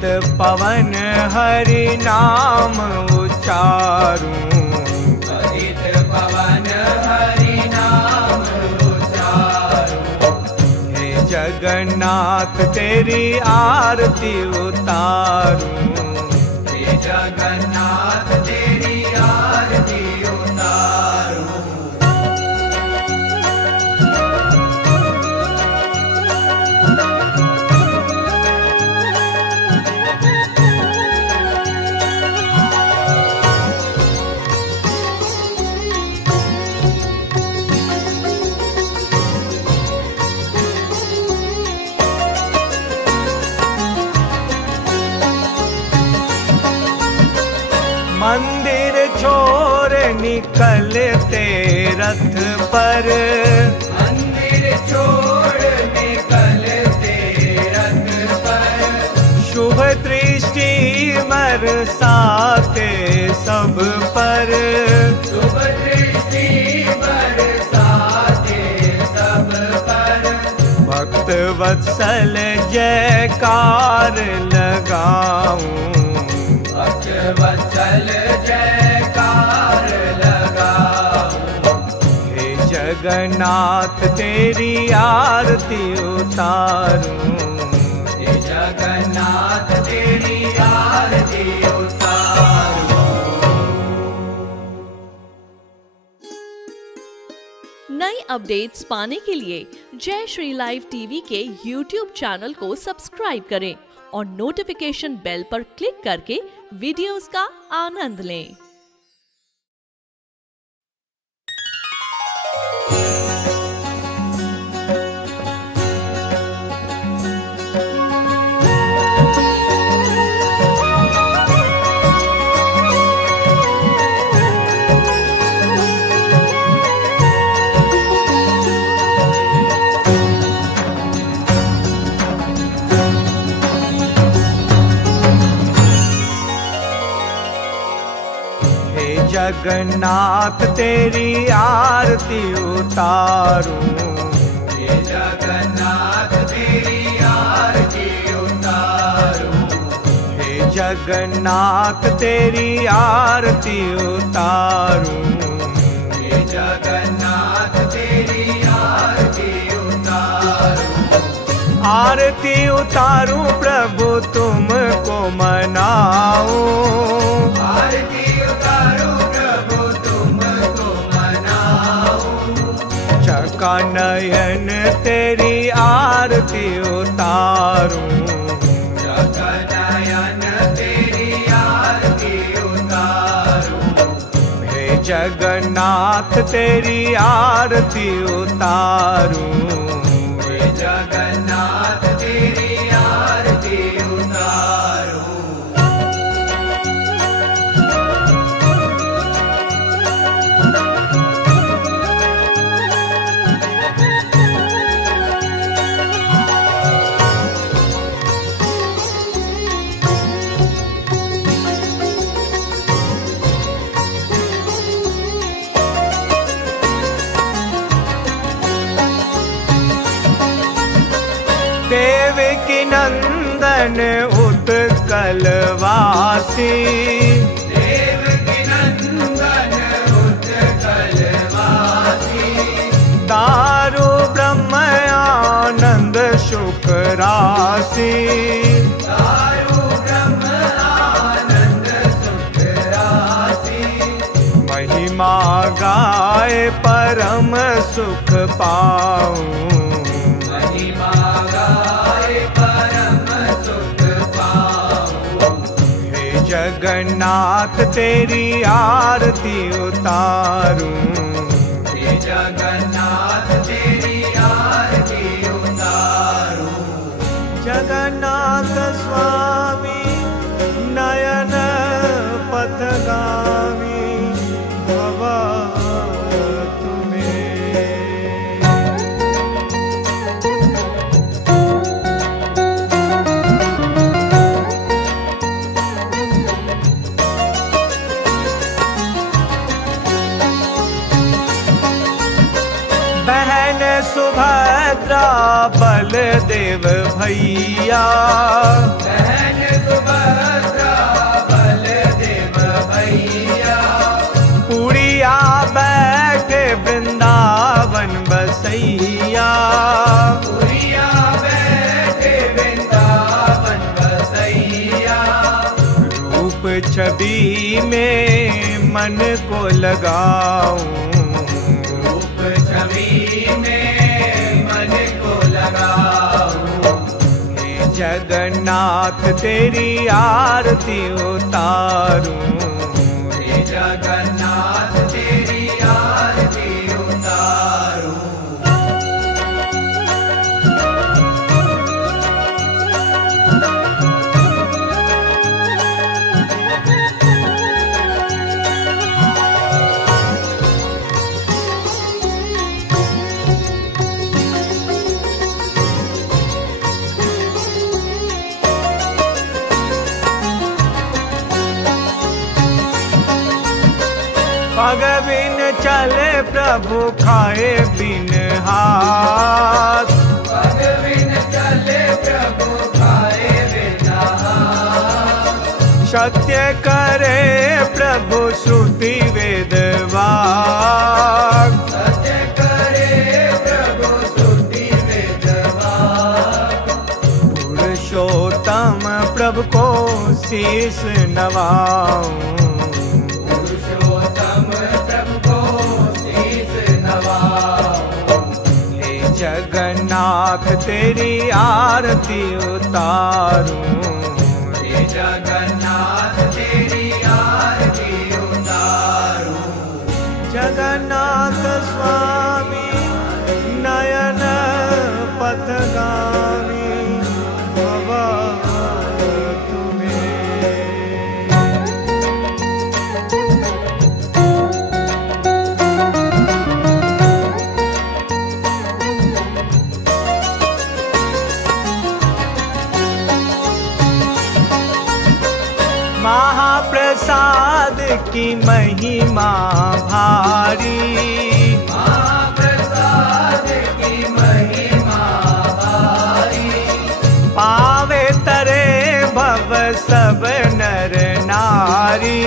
पतित पवन हरि नाम उच्चारूं, पतित पवन हरि नाम उच्चारूं। हे जगन्नाथ तेरी आरती उतारूं, हे जगन्नाथ तेरी आरती उतारूं। मंदिर छोड़ निकलते रथ पर, मंदिर छोड़ निकलते रथ पर, शुभ दृष्टि बरसाते सब पर, शुभ दृष्टि बरसाते सब पर। भक्त वत्सल जयकार लगाऊं, भक्त वत्सल जयकार लगाऊं। हे जगन्नाथ तेरी आरती उतारूं, हे जगन्नाथ तेरी आरती उतारूं। नई अपडेट्स पाने के लिए जय श्री लाइव टीवी के YouTube चैनल को सब्सक्राइब करें और नोटिफिकेशन बेल पर क्लिक करके वीडियोस का आनंद लें। जगन्नाथ तेरी आरती उतारूं, हे जगन्नाथ तेरी आरती उतारूं। हे जगन्नाथ तेरी आरती उतारूं, हे जगन्नाथ तेरी आरती उतारूं। आरती उतारूं प्रभु तुमको मनाऊं, आरती उतारूं प्रभु तुमको मनाऊं। चका नयन तेरी आरती उतारूं, जगनयन तेरी आरती उतारूं। हे जगन्नाथ तेरी आरती उतारूं, हे जगन्नाथ तेरी आरती उतारूं। देवकी नंदन उत्कल वासी, देवकी नंदन उत्कल वासी। दारु ब्रह्म आनंद सुख राशि, दारु ब्रह्म आनंद सुख राशि। महिमा गाए परम सुख पाऊं, महिमा गाए परम सुख पाऊं। हे जगन्नाथ तेरी आरती उतारूं, हे जगन्नाथ तेरी आरती उतारूं। जगन्नाथ स्वामी नयन पथगामी भव तुम्हें। बहन सुभद्रा बलदेव भैया, बहन छवि में मन को लगाऊं, रूप छवि में मन को लगाऊं। हे जगन्नाथ तेरी आरती उतारूं, हे जगन्नाथ तेरी आरती उतारूं। पग बिन चले प्रभु खाए बिन हाथ, पग बिन चले प्रभु खाए बिना हाथ। सत्य करे प्रभु श्रुति वेद वाक, सत्य करे प्रभु श्रुति वेद वाक। पुरुषोत्तम प्रभु को शीस नवाऊं, पुरुषोत्तम प्रभु को शीस नवाऊं। हे जगन्नाथ तेरी आरती उतारूं, हे जगन्नाथ तेरी आरती उतारूं। जगन्नाथ स्वामी नयन पथगामी भव तुम्हें। महाप्रसाद की महिमा भारी, महाप्रसाद की महिमा भारी। पावे तरे भव सब नर नारी,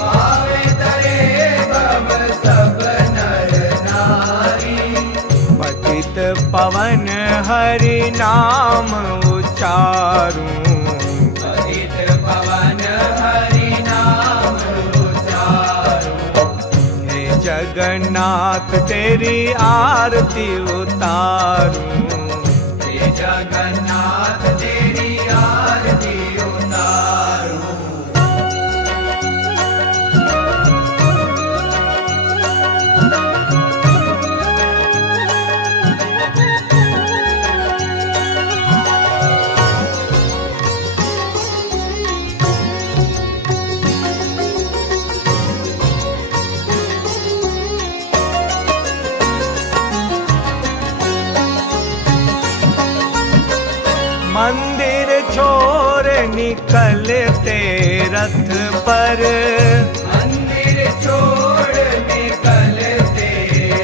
पावे तरे भव सब नर नारी। पतित पवन हरि नाम उच्चारूं, पतित पवन हरि नाम उच्चारूं। हे जगन्नाथ तेरी आरती उतारूं, हे जगन्नाथ तेरी आरती उतारूं। मंदिर छोड़ निकलते रथ पर, मंदिर छोड़ निकलते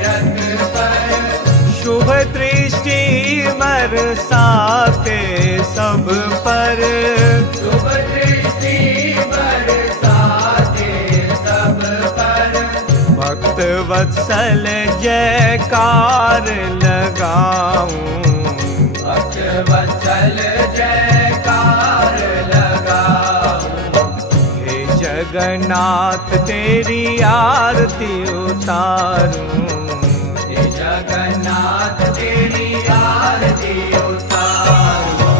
रथ पर। शुभ दृष्टि बरसाते सब पर, शुभ दृष्टि बरसाते सब पर। भक्त वत्सल जयकार लगाऊं, भक्त वत्सल जयकार लगाऊं। हे जगन्नाथ तेरी आरती उतारूं, हे जगन्नाथ तेरी आरती उतारूं।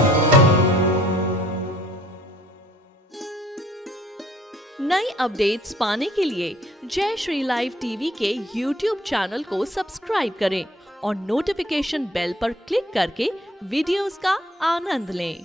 नई अपडेट्स पाने के लिए जय श्री लाइव टीवी के YouTube चैनल को सब्सक्राइब करें और नोटिफिकेशन बेल पर क्लिक करके वीडियोस का आनंद लें।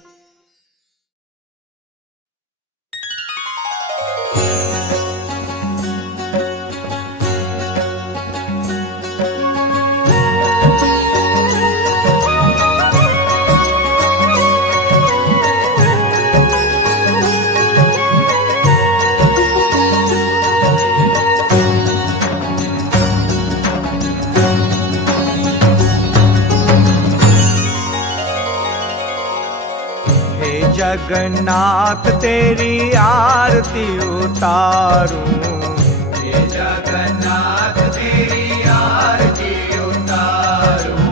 जगन्नाथ तेरी आरती उतारूं, हे जगन्नाथ तेरी आरती उतारूं।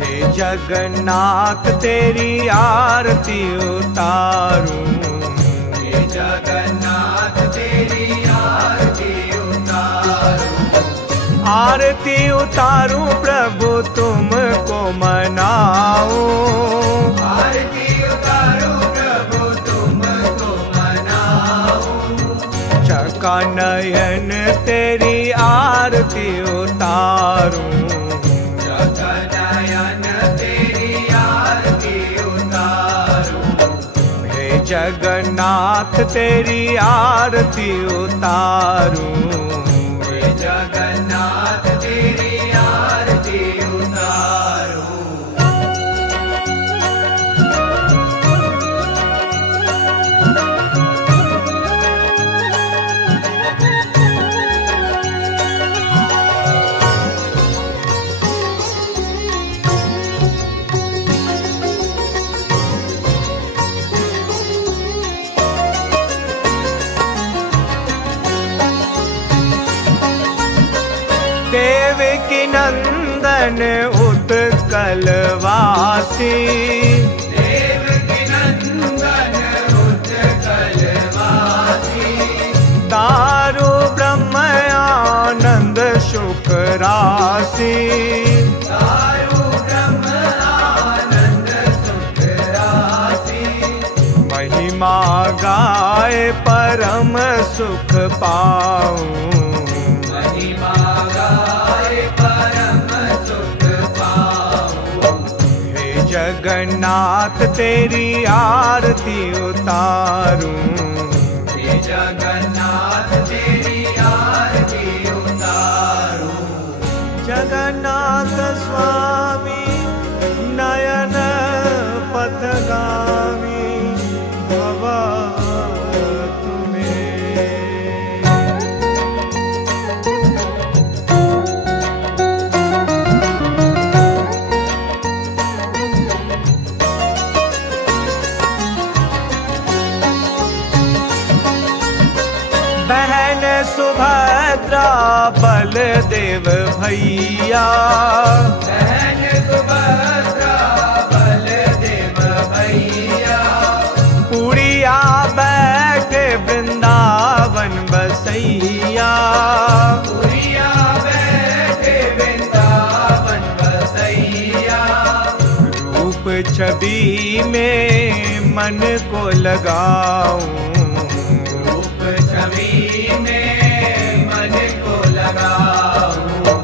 हे जगन्नाथ तेरी आरती उतारूं, हे जगन्नाथ आरती उतारूं प्रभु तुमको मनाऊं, आरती उतारूं प्रभु तुमको मनाऊं, चका नयन तेरी आरती उतारूं, जगनयन तेरी आरती उतारूं, हे जगन्नाथ तेरी आरती उतारूं, हे जगन्नाथ तेरी आरती उतारूं। देवकी नंदन उत्कलवासी, देवकी नंदन उत्कलवासी, दारु ब्रह्म आनंद सुख राशि, दारु ब्रह्म आनंद सुख राशि, महिमा गाए परम सुख पाऊं, महिमा गाए परम सुख पाऊं, हे जगन्नाथ तेरी आरती उतारूं, हे जगन्नाथ तेरी आरती उतारूं। जगन्नाथ स्वामी नयन पथगामी भव तुम्हें। बहन सुभद्रा बलदेव भैया, बहन सुभद्रा बलदेव भैया, पुड़िया बैठे वृंदावन बसैया, पुरिया बैठे वृंदावन बसैया, रूप छवि में मन को लगाऊं, रूप छवि में मन को लगाऊं,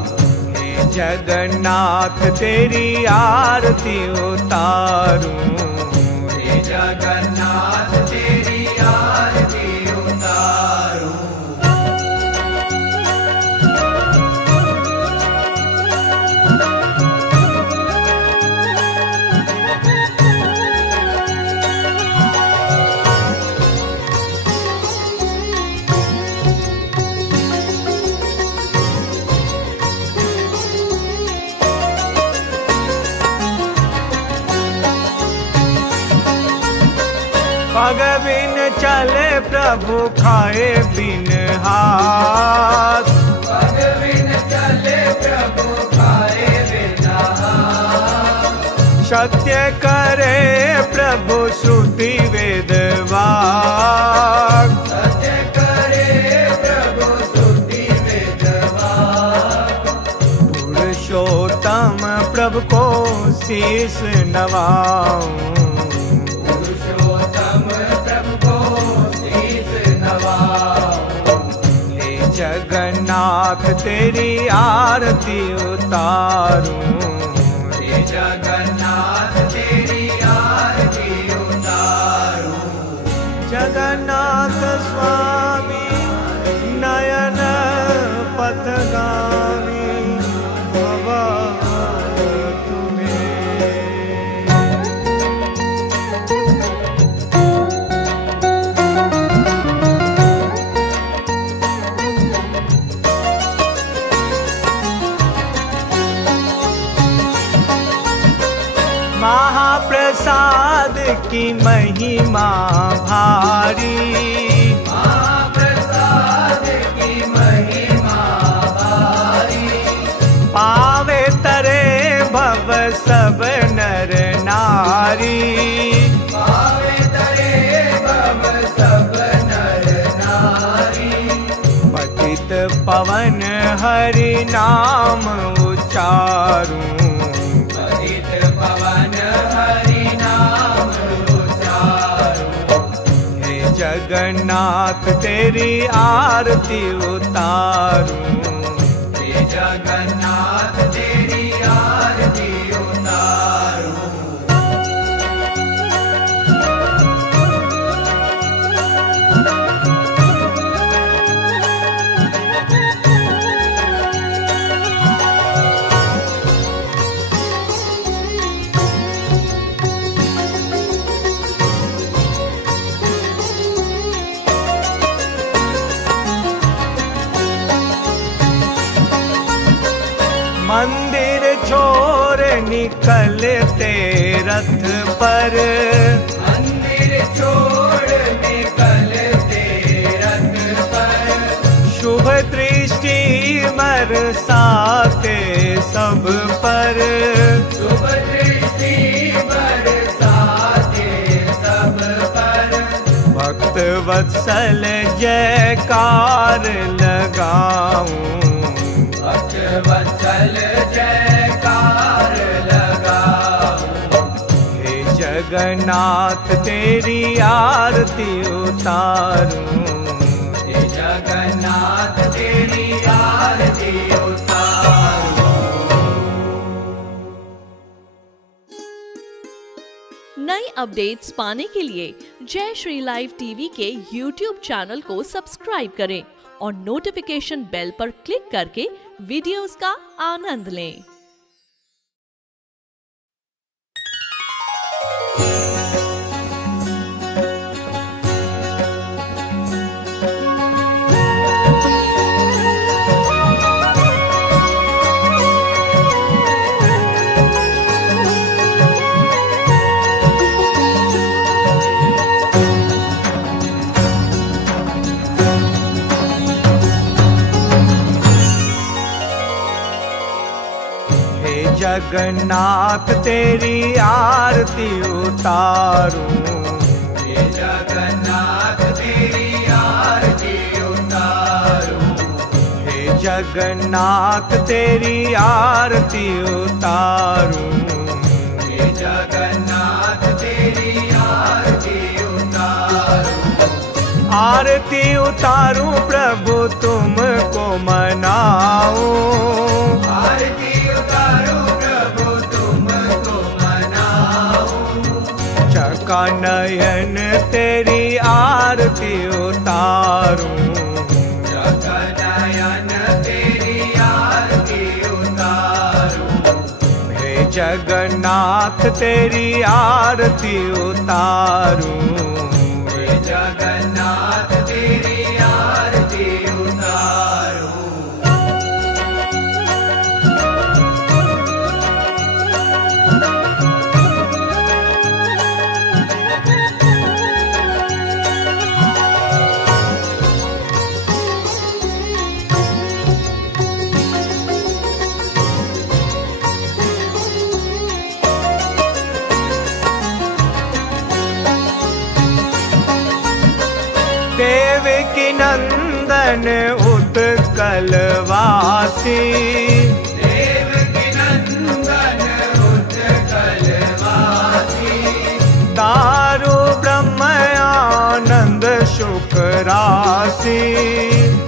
हे जगन्नाथ तेरी आरती उतारूं, हे जगन्नाथ तेरी आरती उतारूं। पग बिन चले प्रभु खाए बिन हाथ, पग बिन चले प्रभु खाए बिना हाथ, सत्य करे प्रभु श्रुति वेद वाक, सत्य करे प्रभु स्तुति वेद वाक, पुरुषोत्तम प्रभु को शीस नवाऊं, पुरुषोत्तम प्रभु को शीस नवाऊं, हे जगन्नाथ तेरी आरती उतारूं, हे जगन्नाथ तेरी आरती उतारूं। जगन्नाथ स्वामी नयन पथगामी भव तुम्हें। महाप्रसाद की महिमा भारी, महाप्रसाद की महिमा भारी, पावे तरे भव सब नर नारी, पावे तरे भव सब नर नारी, पतित पवन हरि नाम उच्चारूं। पतित पवन हरि नाम उच्चारूं। हे जगन्नाथ तेरी आरती उतारूं। हे जगन्नाथ तेरी आरती उतारूं। मंदिर छोड़ निकलते रथ पर। मंदिर छोड़ निकलते रथ पर। शुभ दृष्टि बरसाते सब पर। शुभ दृष्टि बरसाते सब पर। भक्त वत्सल जयकार लगाऊं। भक्त वत्सल जयकार लगाऊं। हे जगन्नाथ तेरी आरती उतारूं। हे जगन्नाथ तेरी आरती उतारूं। नई अपडेट्स पाने के लिए जय श्री लाइव टीवी के यूट्यूब चैनल को सब्सक्राइब करें और नोटिफिकेशन बेल पर क्लिक करके वीडियोस का आनंद लें। जगन्नाथ तेरी आरती उतारूं। हे जगन्नाथ तेरी आरती उतारूं। हे जगन्नाथ तेरी आरती उतारूं। हे जगन्नाथ तेरी आरती उतारूं। आरती उतारूं प्रभु तुमको मनाऊं। आरती उतारूं प्रभु तुमको मनाऊं। चका नयन तेरी आरती उतारूं। जगनयन तेरी आरती उतारूं। हे जगन्नाथ तेरी आरती उतारूं। हे जगन्नाथ तेरी आरती उतारूं। देवकी नंदन उत्कल वासी। देवकी नंदन उत्कल वासी। दारु ब्रह्म आनंद सुख राशि।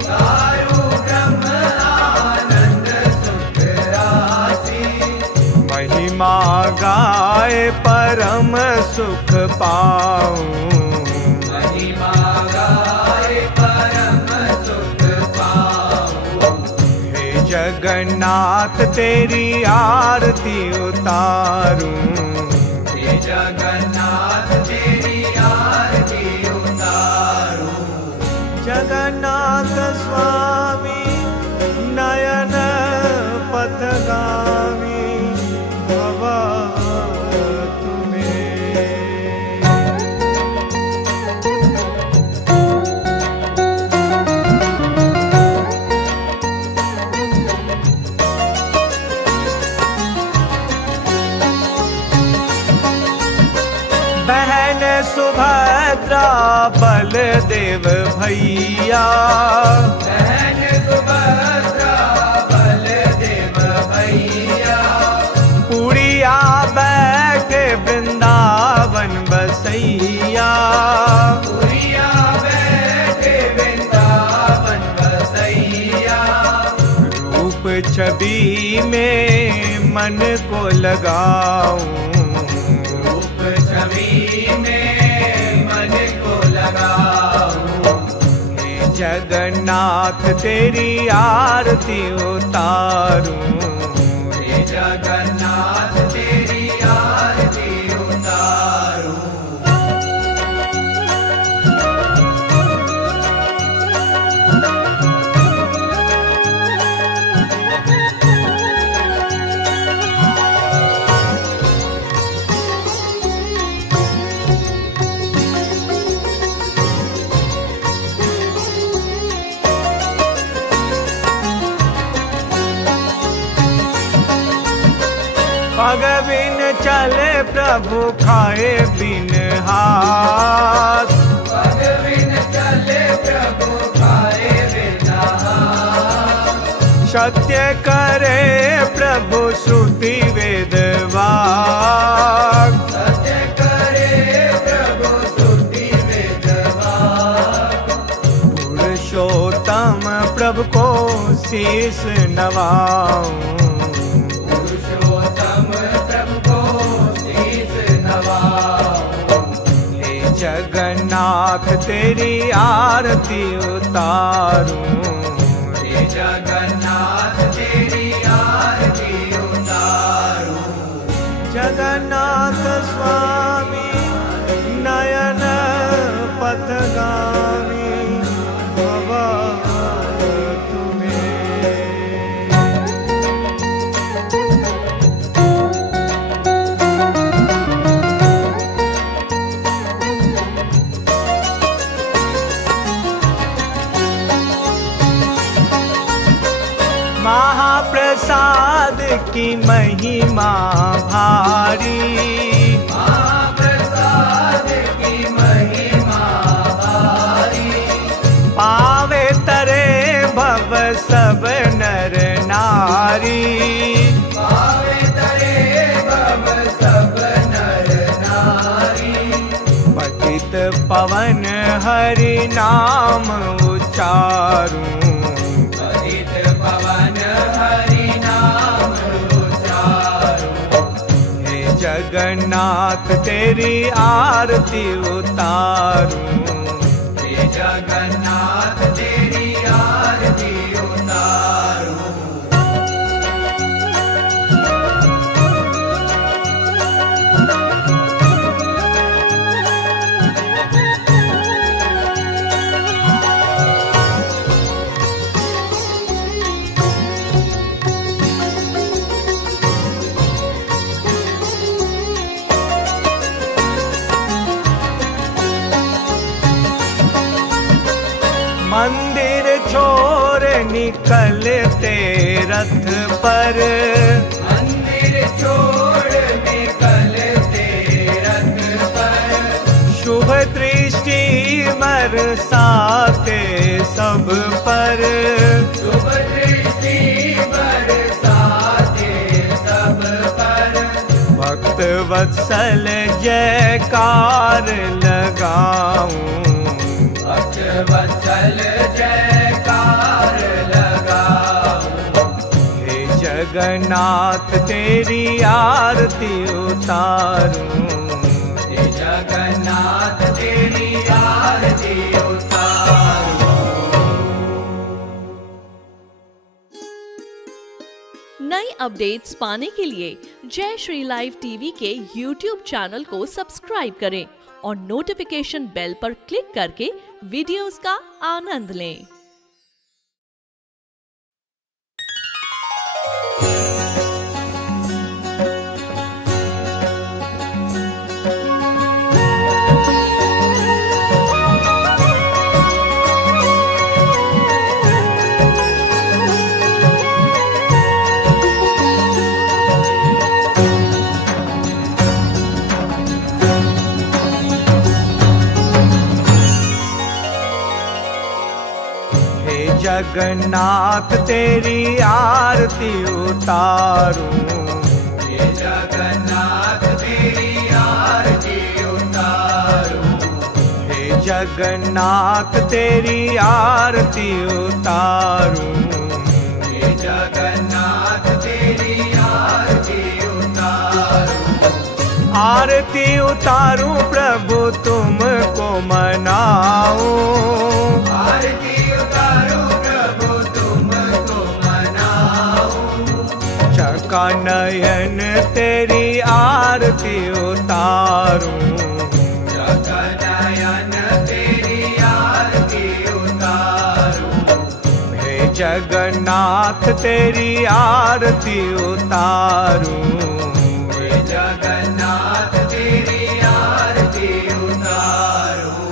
दारु ब्रह्म आनंद सुख राशि। महिमा गाए परम सुख पाऊं। महिमा गाए परम सुख पाऊं। हे जगन्नाथ तेरी आरती उतारूं। हे जगन्नाथ तेरी आरती उतारूं। जगन्नाथ स्वामी नयन पथगामी भव तुम्हें। बहन सुभद्रा बलदेव भैया। बहन सुभद्रा मन को लगाऊं, रूप छवि में मन को लगाऊं। हे जगन्नाथ तेरी आरती उतारूं, हे जगन्नाथ तेरी आरती उतारूं। पग बिन चले प्रभु खाए बिन हाथ, पग बिन चले प्रभु खाए बिना हाथ। सत्य करे प्रभु श्रुति वेद वाक, सत्य करे प्रभु श्रुति वेद वाक। पुरुषोत्तम प्रभु को शीस नवाऊं, पुरुषोत्तम प्रभु को शीस नवाऊं। हे जगन्नाथ तेरी आरती उतारूं, हे जगन्नाथ तेरी आरती उतारूं। जगन्नाथ स्वामी नयन पथगामी भव तुम्हें। महाप्रसाद की महिमा भारी, महाप्रसाद की महिमा भारी। पावे तरे भव सब नर नारी, पावे तरे भव सब नर नारी। पतित पवन हरि नाम उच्चारूं, पतित पवन हरि नाम उच्चारूं। हे जगन्नाथ तेरी आरती उतारूं, हे जगन्नाथ तेरी आरती उतारूं। मंदिर छोड़ निकलते रथ पर, मंदिर छोड़ निकलते रथ पर। शुभ दृष्टि बरसाते सब पर, शुभ दृष्टि बरसाते सब पर। भक्त वत्सल जयकार लगाऊं, भक्त वत्सल जयकार लगाऊं। हे जगन्नाथ तेरी आरती उतारूं, हे जगन्नाथ तेरी आरती उतारूं। नई अपडेट्स पाने के लिए जय श्री लाइव टीवी के YouTube चैनल को सब्सक्राइब करें और नोटिफिकेशन बेल पर क्लिक करके वीडियोस का आनंद लें। जगन्नाथ तेरी आरती उतारूं, हे जगन्नाथ तेरी आरती उतारूं। हे जगन्नाथ तेरी आरती उतारूं, हे जगन्नाथ तेरी आरती आरती उतारूं प्रभु तुमको मनाऊं, आरती उतारूं प्रभु तुमको मनाऊं, चका नयन तेरी आरती उतारूं, चका नयन तेरी आरती उतारूं, हे जगन्नाथ तेरी आरती उतारूं, हे जगन्नाथ तेरी आरती उतारूं।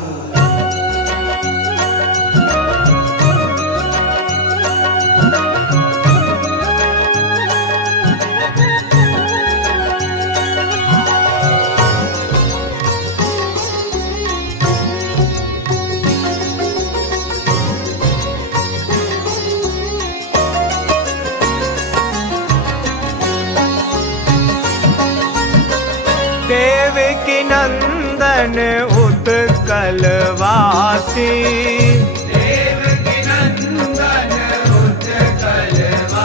देवकी नंदन उत्कलवासी, देवकी नंदन उत्कलवासी,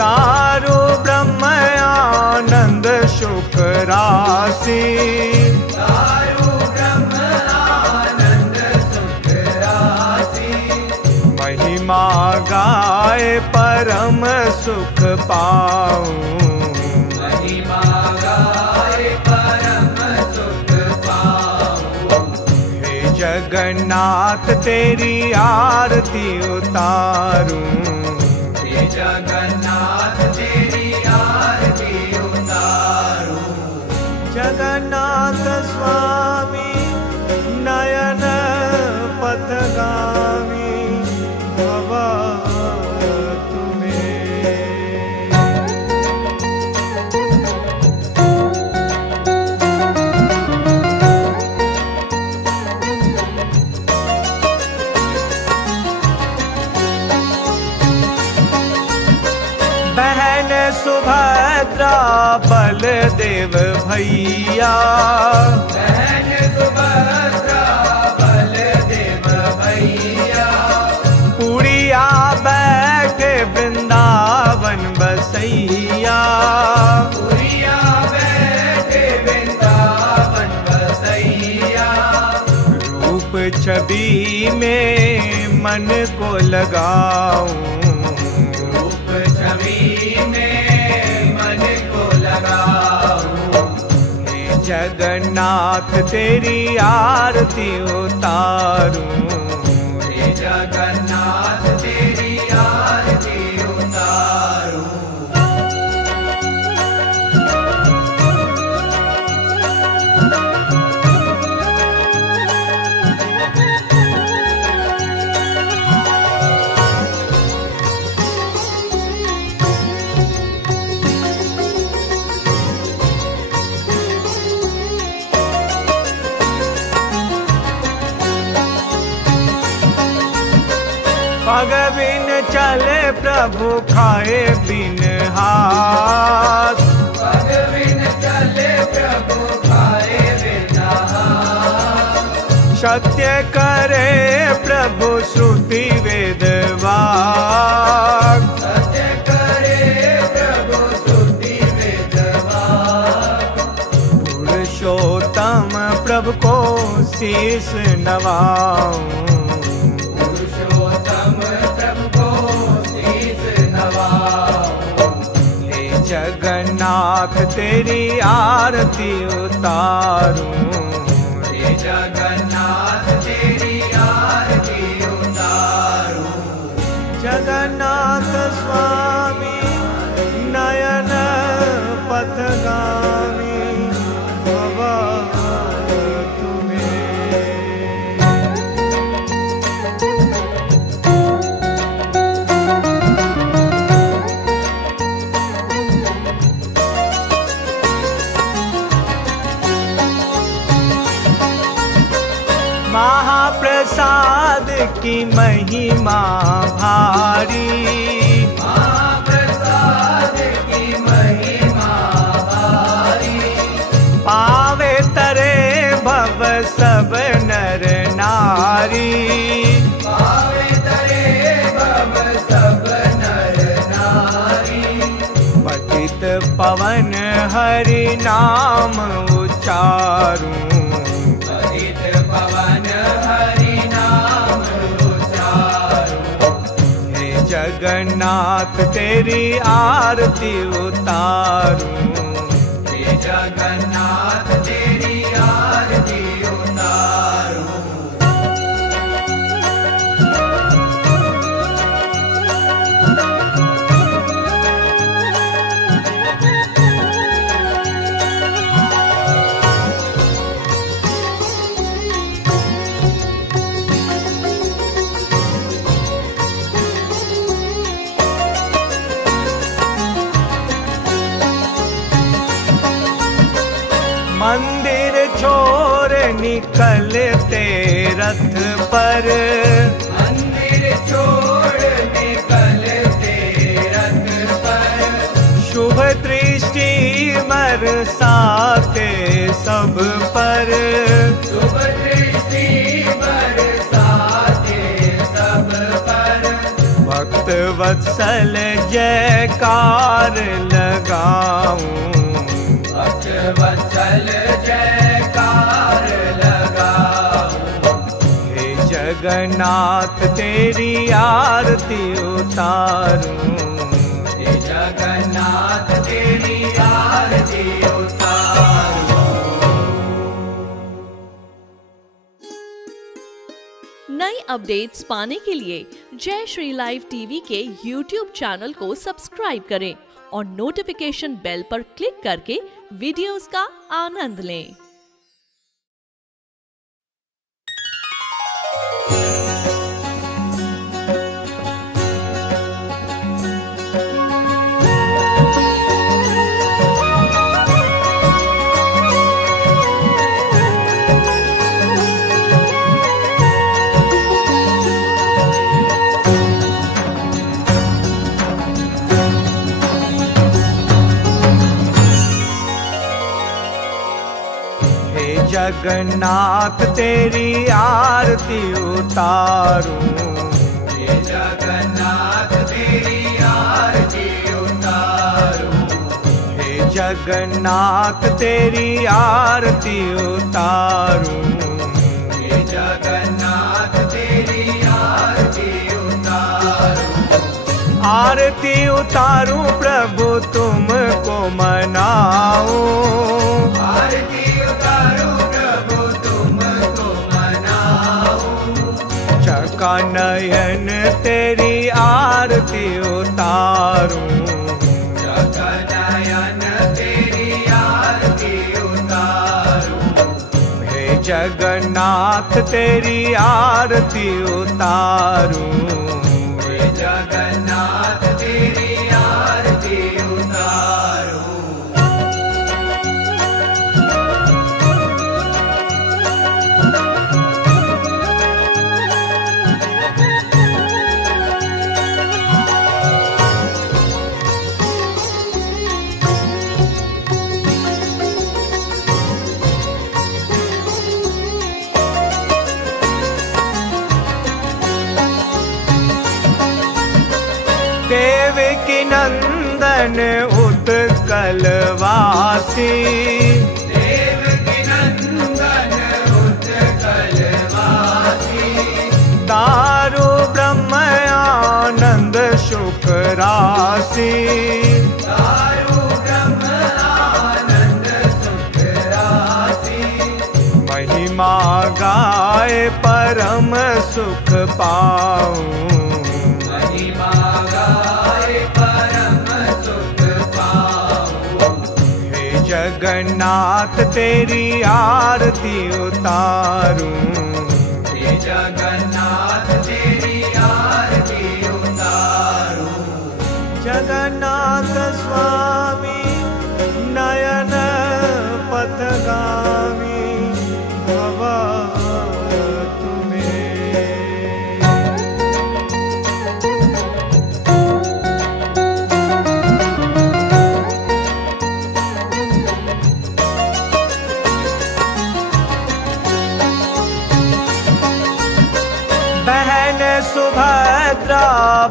दारु ब्रह्म आनंद सुख राशि, दारु ब्रह्म आनंद सुख राशि, महिमा गाय परम सुख पाऊं, महिमा गाय परम सुख पाऊं, हे जगन्नाथ तेरी आरती उतारूं, हे जगन्नाथ तेरी आरती उतारूं। जगन्नाथ स्वामी नयन पथगामी भव तुम्हें। बहन सुभद्रा बलदेव भैया, बहन सुभद्रा बलदेव भैया, पुड़िया बैठे वृंदावन बसैया, पुरिया बैठे वृंदावन बसैया, रूप छवि में मन को लगाऊं, रूप छवि में मन को लगाऊं, हे जगन्नाथ तेरी आरती उतारूं, हे जगन्नाथ तेरी आरती उतारूं। पग बिन चले प्रभु खाए बिन हाथ, पग बिन चले प्रभु खाए बिना हाथ, सत्य करे प्रभु श्रुति वेद वाक, सत्य करे प्रभु स्तुति वेद वाक, पुरुषोत्तम प्रभु को शीस नवाऊं, पुरुषोत्तम प्रभु को शीस नवाऊं, हे जगन्नाथ तेरी आरती उतारूं, हे जगन्नाथ तेरी आरती उतारूं। जगन्नाथ स्वामी नयन पथगामी भव तुम्हें। महाप्रसाद की महिमा भारी, महाप्रसाद की महिमा भारी, पावे तरे भव सब नर नारी, पावे तरे भव सब नर नारी, पतित पवन हरि नाम उच्चारूं। पतित पवन हरि नाम उच्चारूं। हे जगन्नाथ तेरी आरती उतारूं। हे जगन्नाथ तेरी आरती उतारूं। मंदिर छोड़ निकलते रथ पर। मंदिर छोड़ निकलते रथ पर। शुभ दृष्टि बरसाते सब पर। शुभ दृष्टि बरसाते सब पर। भक्त वत्सल जयकार लगाऊं। भक्त वत्सल जयकार लगाऊं। हे जगन्नाथ तेरी आरती उतारूं। हे जगन्नाथ तेरी आरती उतारूं। नई अपडेट्स पाने के लिए जय श्री लाइव टीवी के YouTube चैनल को सब्सक्राइब करें और नोटिफिकेशन बेल पर क्लिक करके वीडियोस का आनंद लें। जगन्नाथ तेरी आरती उतारूं। हे जगन्नाथ तेरी आरती उतारूं। हे जगन्नाथ तेरी आरती उतारूं। हे जगन्नाथ तेरी आरती उतारूं। आरती उतारूं प्रभु तुमको मनाऊं। आरती उतारूं प्रभु तुमको मनाऊं। चका नयन तेरी आरती उतारूं। जगनयन तेरी आरती उतारूं। हे जगन्नाथ तेरी आरती उतारूं। हे जगन्नाथ तेरी आरती उतारूं। देवकी नंदन उत्कल वासी। देवकी नंदन उत्कल वासी। दारु ब्रह्म आनंद सुख राशि। दारु ब्रह्म आनंद सुख राशि। महिमा गाए परम सुख पाऊं। महिमा गाए परम सुख पाऊं। हे जगन्नाथ तेरी आरती उतारूं। हे जगन्नाथ तेरी आरती उतारूं। जगन्नाथ स्वामी नयन पथगामी भवा तुम्हें। बहन सुभद्रा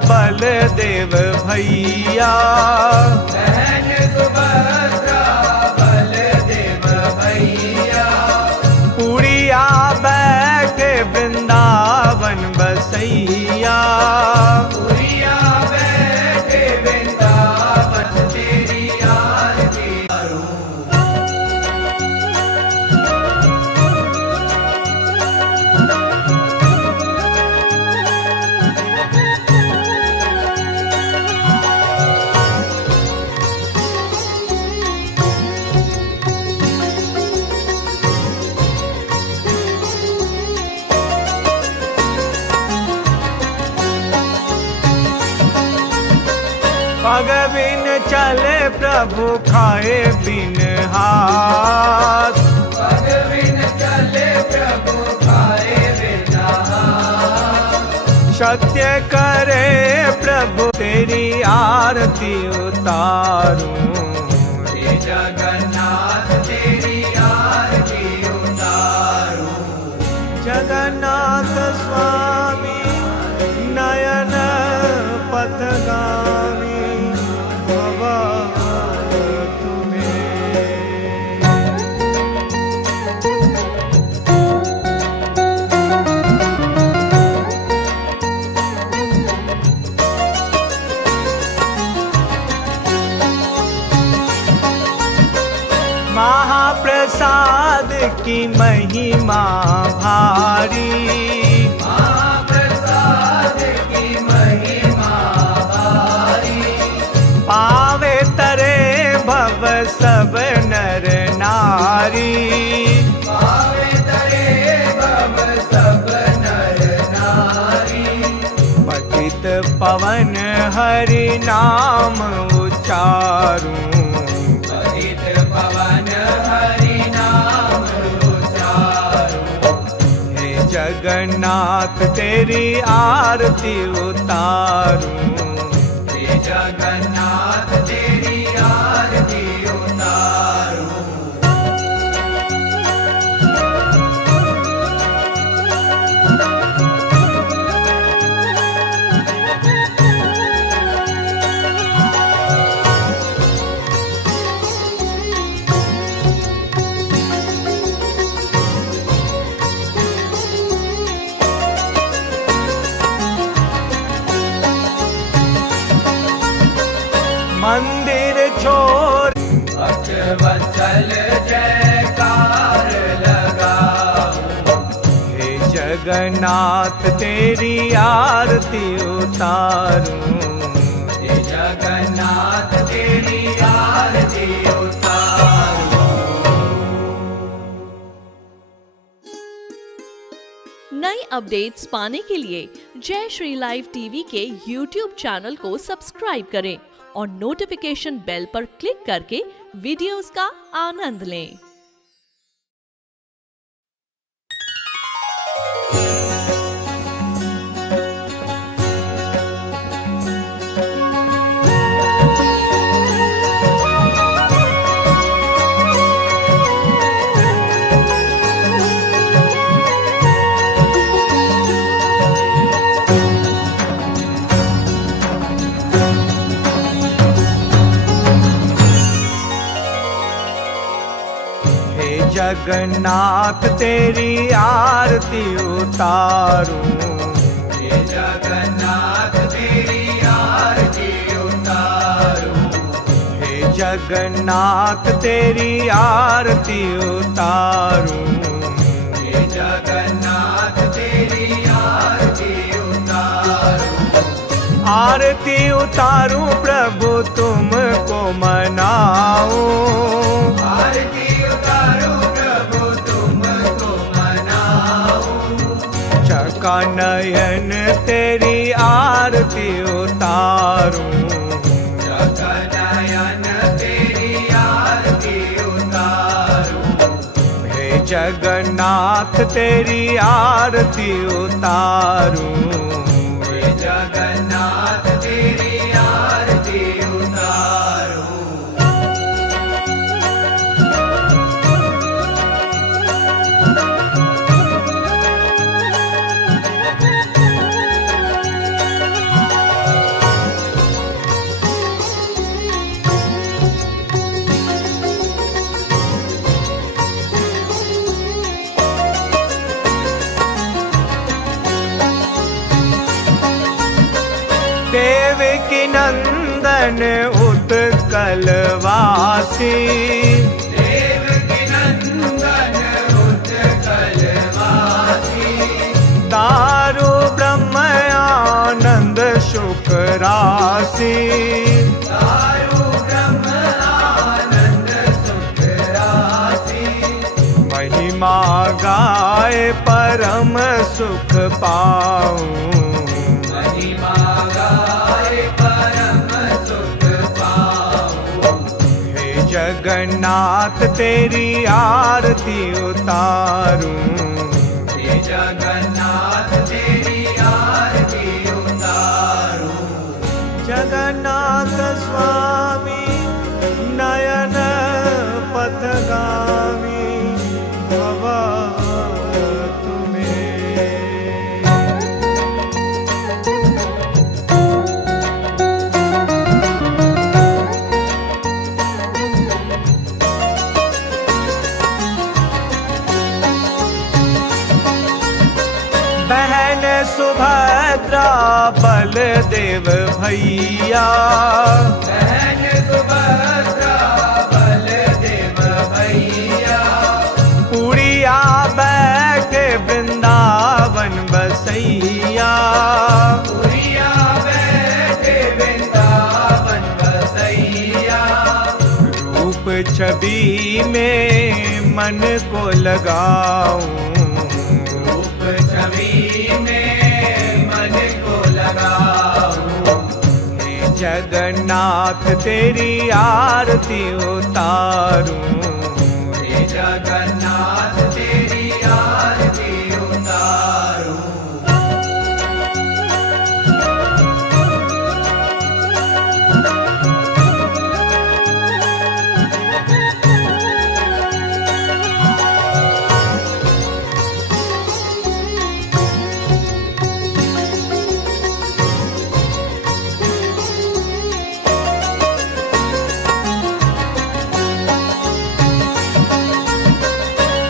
बलदेव भैया। बहन सुभद्रा पग बिन चले प्रभु खाए बिन हाथ, पग बिन चले प्रभु खाए बिना हाथ। सत्य करे प्रभु तेरी आरती उतारूं, हे जगन्नाथ तेरी आरती उतारूं। जगन्नाथ स्वामी नयन पथगामी भव तुम्हें। महाप्रसाद की महिमा भारी, महाप्रसाद की महिमा भारी। पावे तरे भव सब नर नारी, पावे तरे भव सब नर नारी। पतित पवन हरि नाम उच्चारूं, पतित पवन हरि नाम उच्चारूं। हे जगन्नाथ तेरी आरती उतारूं, हे जगन्नाथ तेरी आरती उतारूं। मंदिर छोड़ भक्त वत्सल जयकार लगाओ। हे जगन्नाथ तेरी आरती उतारूं, हे जगन्नाथ तेरी आरती उतारूं। नई अपडेट्स पाने के लिए जय श्री लाइव टीवी के यूट्यूब चैनल को सब्सक्राइब करें और नोटिफिकेशन बेल पर क्लिक करके वीडियोस का आनंद लें। जगन्नाथ तेरी आरती उतारूं, हे जगन्नाथ तेरी आरती उतारूं। हे जगन्नाथ तेरी आरती उतारूं, हे जगन्नाथ तेरी आरती उतारूं। आरती उतारूं प्रभु तुमको मनाऊं, आरती उतारूं प्रभु तुमको मनाऊं। चका नयन तेरी आरती उतारूं, जगनयन तेरी आरती उतारूं। हे जगन्नाथ तेरी आरती उतारूं, हे जगन्नाथ तेरी आरती उतारूं। देवकी नंदन उत्कलवासी, देवकी नंदन उत्कलवासी। दारु ब्रह्म आनंद सुख राशि, दारु ब्रह्म आनंद सुख राशि। महिमा गाए परम सुख पाऊं, महिमा गाए परम सुख जगन्नाथ तेरी आरती उतारूं, हे जगन्नाथ तेरी आरती उतारूं। जगन्नाथ स्वामी नयन पथगामी भवा तुम्हें। बहन सुभद्रा बलदेव भैया, बहन सुभद्रा बलदेव भैया, पुड़िया बैठे वृंदावन बसैया। पुरिया बैठे वृंदावन बसैया। रूप छवि में मन को लगाऊं, रूप छवि में मन को लगाऊं। हे जगन्नाथ तेरी आरती उतारूं, हे जगन्नाथ तेरी आरती उतारूं।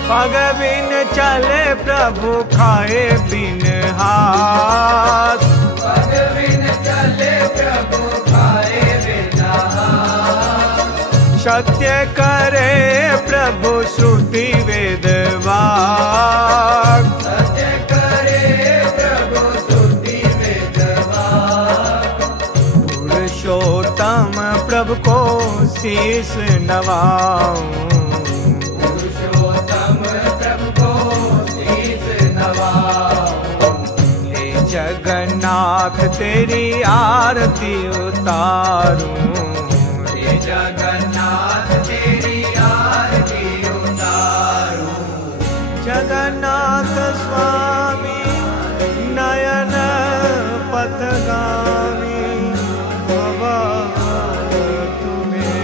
पग बिन चले प्रभु खाए बिन हाथ, पग बिन चले प्रभु खाए बिना हाथ। सत्य करे प्रभु श्रुति वेद वाक। सत्य करे प्रभु श्रुति वेद वाक। पुरुषोत्तम प्रभु को शीस नवाऊं, पुरुषोत्तम प्रभु को शीस नवाऊं। हे जगन्नाथ तेरी आरती उतारूं, हे जगन्नाथ तेरी आरती उतारूं। जगन्नाथ स्वामी नयन पथगामी भवा तुम्हें।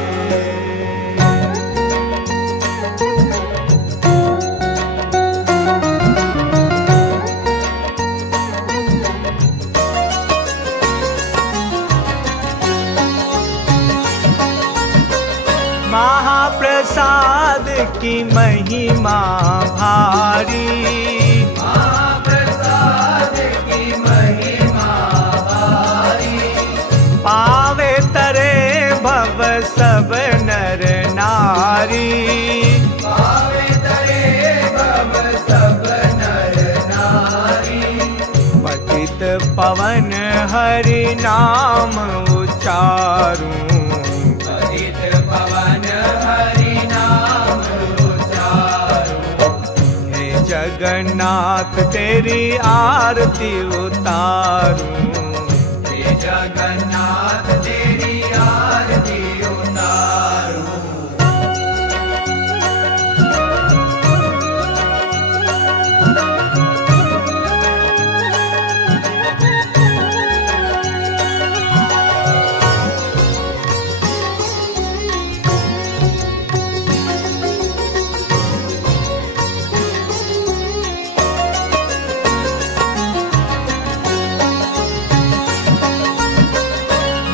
महाप्रसाद की महिमा भारी, महाप्रसाद की महिमा भारी। पावे तरे भव सब नर नारी। पावे तरे भव सब नर नारी। पतित पवन हरि नाम उचारूं, पतित पवन हरि नाम उचारूं। हे जगन्नाथ तेरी आरती उतारूं, हे जगन्नाथ तेरी आरती उतारूं।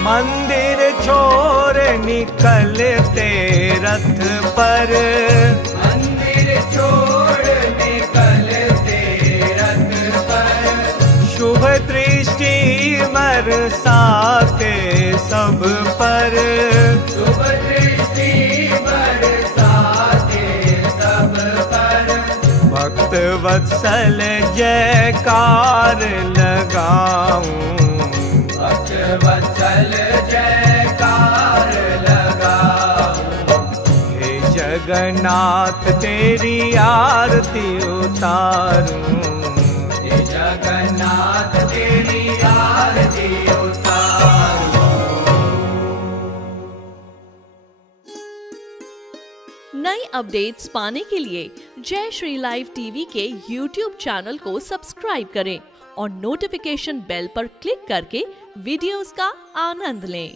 मंदिर छोड़ निकलते रथ पर, मंदिर छोड़ निकलते रथ पर। शुभ दृष्टि बरसाते सब पर। शुभ दृष्टि बरसाते सब पर। भक्त वत्सल जयकार लगाऊं, भक्त वत्सल जयकार लगाऊं। हे जगन्नाथ तेरी आरती उतारूं, हे जगन्नाथ तेरी आरती उतारूं। अपडेट्स पाने के लिए जय श्री लाइव टीवी के यूट्यूब चैनल को सब्सक्राइब करें और नोटिफिकेशन बेल पर क्लिक करके वीडियोस का आनंद लें।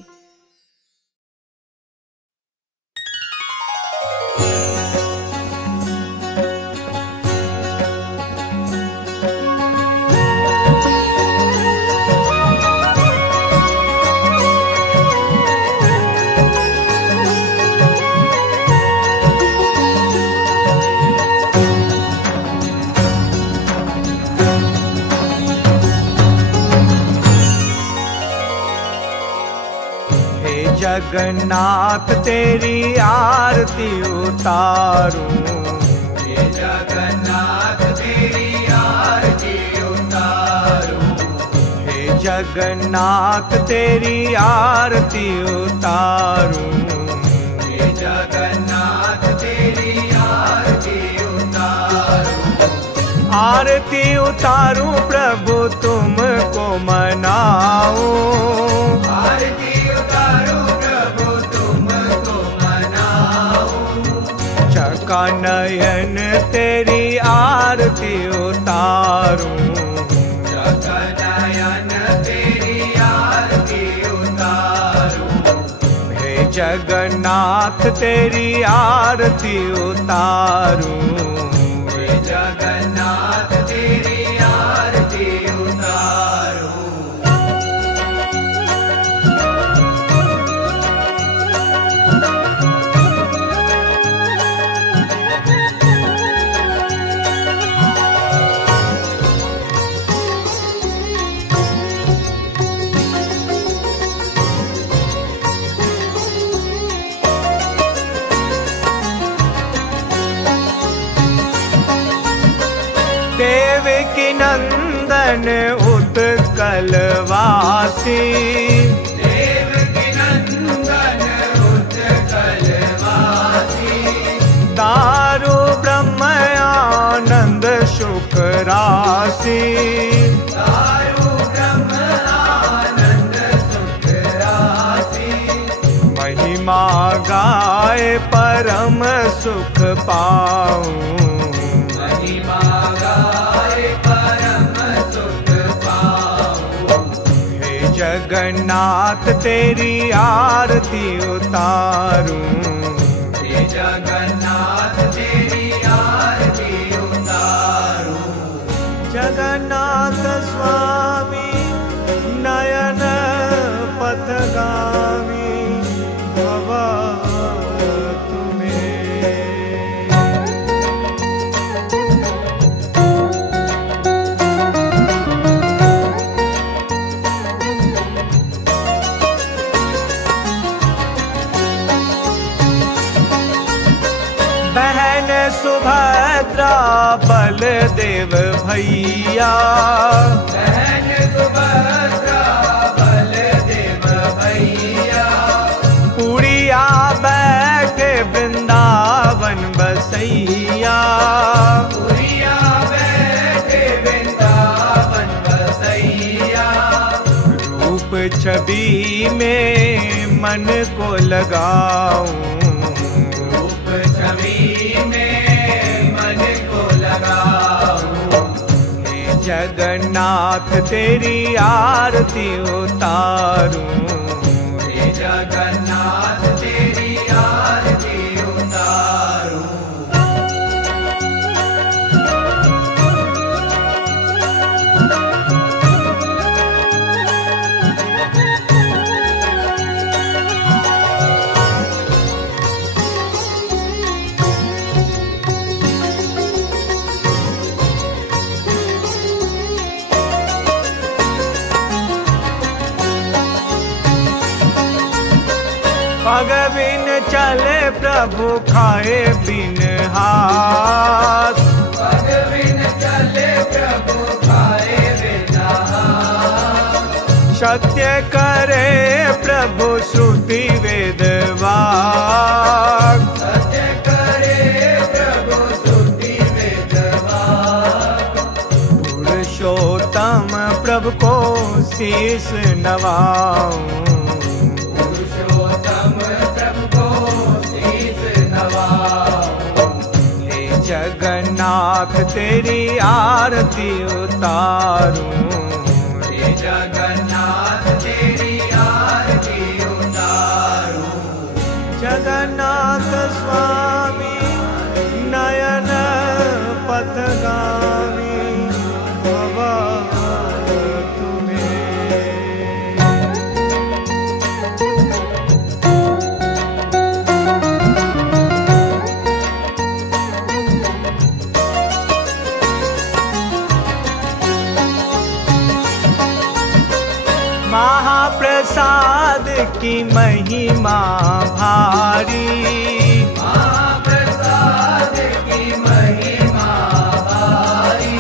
जगन्नाथ तेरी आरती उतारूं, हे जगन्नाथ तेरी आरती उतारूं, हे जगन्नाथ तेरी आरती उतारूं, हे जगन्नाथ तेरी आरती उतारूं, आरती उतारूं प्रभु तुमको मनाऊं, आरती उतारूं प्रभु तुमको मनाऊं, चका नयन तेरी आरती उतारूं, जगनयन तेरी आरती उतारूं, हे जगन्नाथ तेरी आरती उतारूं, हे जगन्नाथ तेरी आरती उतारूं। देवकी नंदन उत्कलवासी, देवकी नंदन उत्कलवासी, दारु ब्रह्म आनंद सुख राशि, दारु ब्रह्म आनंद सुख राशि, महिमा गाए परम सुख पाऊं, महिमा गाए परम सुख पाऊं, हे जगन्नाथ तेरी आरती उतारूं, हे जगन्नाथ तेरी आरती उतारूं, जगन्नाथ स्वामी नयन पथगामी भवा तुम्हें। बहन सुभद्रा बलदेव भैया, बहन सुभद्रा बलदेव भैया, पुड़िया बैठे वृंदावन बसैया, पुरिया बैठे वृंदावन बसैया, रूप छवि में मन को लगाऊं, रूप छवि में मन को लगाऊं, हे जगन्नाथ तेरी आरती उतारूं, हे जगन्नाथ तेरी आरती उतारूं। पग बिन चले प्रभु खाए बिन हाथ, पग बिन चले प्रभु खाए बिना हाथ, सत्य करे प्रभु श्रुति वेद वाक, सत्य करे प्रभु श्रुति वेद वाक, पुरुषोत्तम प्रभु को शीस नवाऊं, पुरुषोत्तम प्रभु को शीस नवाऊं, जगन्नाथ तेरी आरती उतारूं, हे जगन्नाथ तेरी आरती उतारूं। जगन्नाथ स्वामी नयन पथगामी भव तुम्हें। महाप्रसाद की महिमा भारी, महाप्रसाद की महिमा भारी।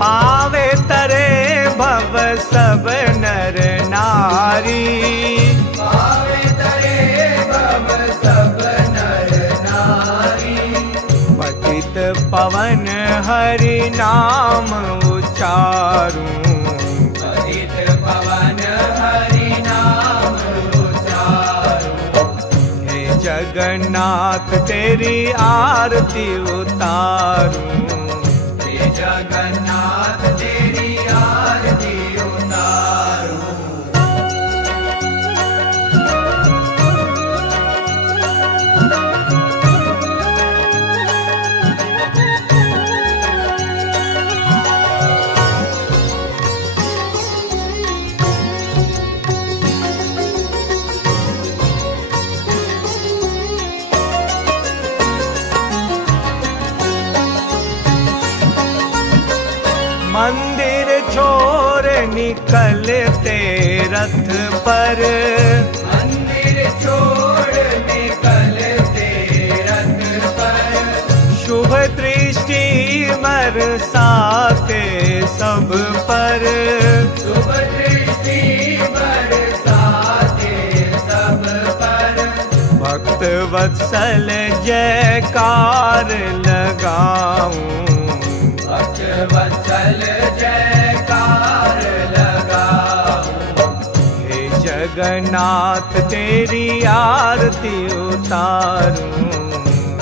पावे तरे भव सब नर नारी, पावे तरे भव सब नर नारी। पतित पवन हरि नाम उचारूं, पतित पवन हरि नाम उचारूं। हे जगन्नाथ तेरी आरती उतारूं, हे जगन्नाथ तेरी आरती उतारूं। मंदिर छोड़ निकलते रथ पर, मंदिर छोड़ निकलते रथ पर। शुभ दृष्टि बरसाते सब पर, शुभ दृष्टि बरसाते सब पर। भक्त वत्सल जयकार लगाऊं, भक्त वत्सल जयकार लगाऊं। हे जगन्नाथ तेरी आरती उतारूं,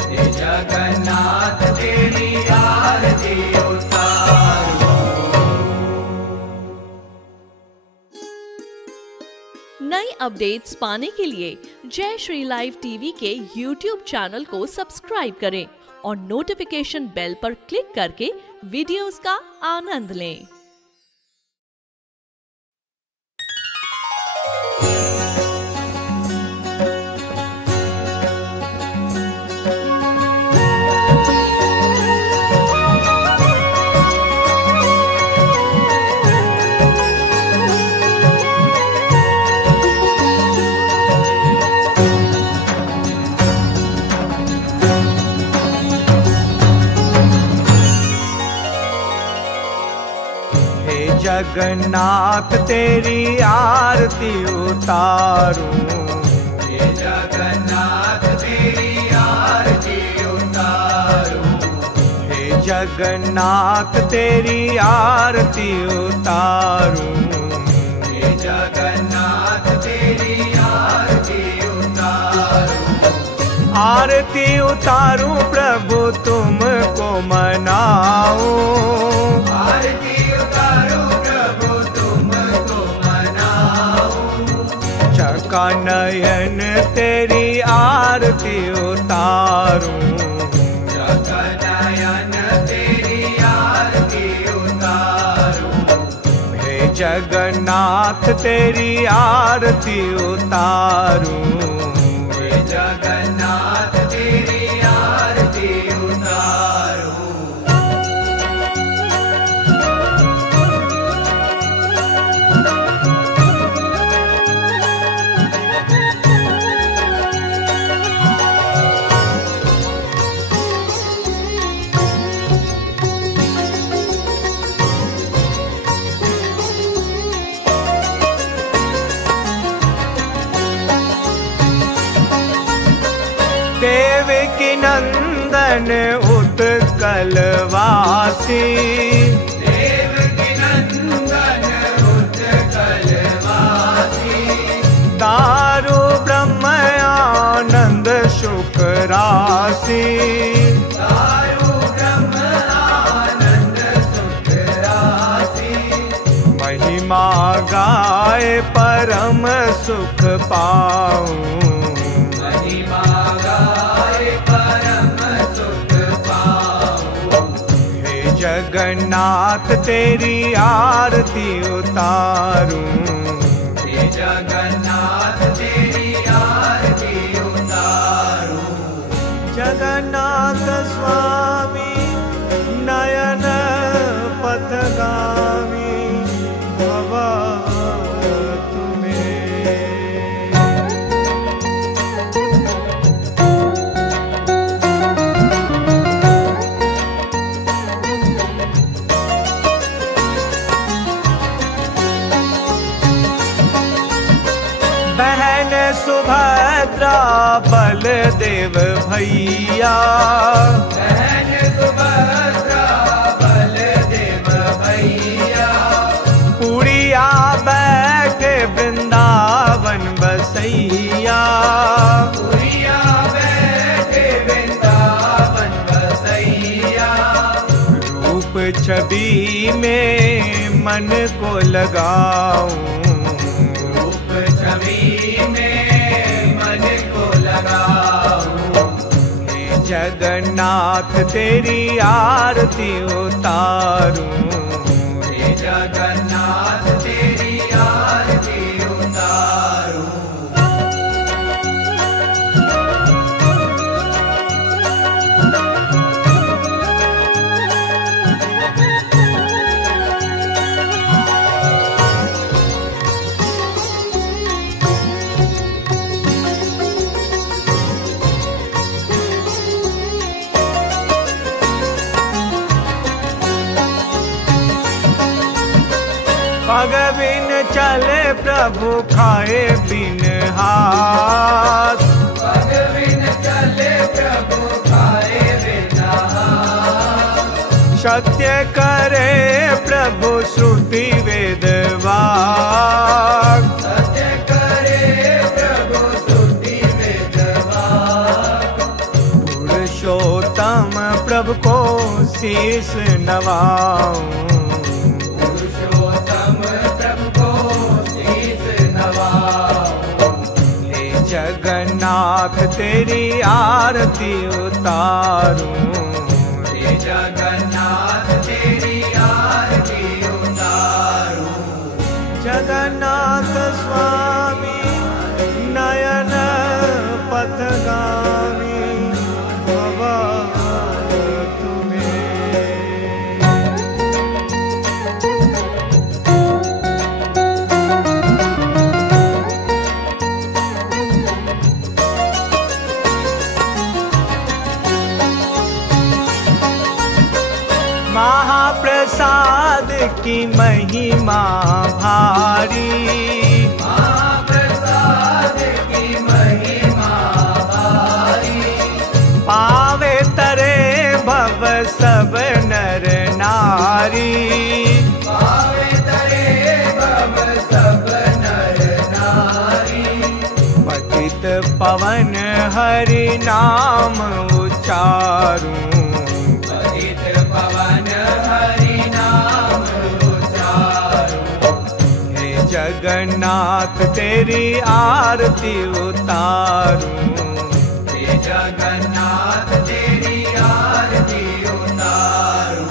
हे जगन्नाथ तेरी आरती उतारूं। नई अपडेट्स पाने के लिए जय श्री लाइव टीवी के यूट्यूब चैनल को सब्सक्राइब करें और नोटिफिकेशन बेल पर क्लिक करके वीडियोस का आनंद लें। जगन्नाथ तेरी आरती उतारूं, हे जगन्नाथ तेरी आरती उतारूं। हे जगन्नाथ तेरी आरती उतारूं, हे जगन्नाथ तेरी आरती उतारूं। आरती उतारूं प्रभु तुमको मनाऊं, आरती उतारूं प्रभु तुमको मनाऊं। चका नयन तेरी आरती उतारूं, जगनयन तेरी आरती उतारूं। हे जगन्नाथ तेरी आरती उतारूं, हे जगन्नाथ तेरी आरती उतारूं। देवकी नंदन उत्कलवासी, देवकी नंदन उत्कलवासी। दारु ब्रह्म आनंद शुक राशि, दारु ब्रह्म महिमा गाए परम सुख पाऊं। महिमा गाए परम सुख पाऊं। हे जगन्नाथ तेरी आरती उतारूं। हे जगन्नाथ तेरी आरती उतारूं। जगन्नाथ स्वामी नयन पथगामी भवा तुम्हें। बहन सुभद्रा बलदेव भैया। बहन सुभद्रा बलदेव भैया। पुड़िया बैठे वृंदावन बसैया। पुरिया बैठे वृंदावन बसैया। रूप छवि में मन को लगाऊं। रूप छवि में मन को लगाऊं। हे जगन्नाथ तेरी आरती उतारूं। हे जगन्नाथ तेरी आरती उतारूं। पग बिन चले प्रभु खाए बिन हाथ। पग बिन चले प्रभु खाए बिना हाथ। सत्य करे प्रभु श्रुति वेद वाक। सत्य करे प्रभु श्रुति वेद वाक। पुरुषोत्तम प्रभु को शीस नवाऊं। पुरुषोत्तम प्रभु को शीस नवाऊं। हे जगन्नाथ तेरी आरती उतारूं। हे जगन्नाथ तेरी आरती उतारूं। जगन्नाथ स्वामी नयन पथगामी भवा तुम्हें। महाप्रसाद की महिमा भारी। महाप्रसाद की महिमा भारी। पावे तरे भव सब नर नारी। पावे तरे भव सब नर नारी। पतित पवन हरि नाम उचारूं। पतित पवन हरि नाम उचारूं। हे जगन्नाथ तेरी आरती उतारूं। हे जगन्नाथ तेरी आरती उतारूं।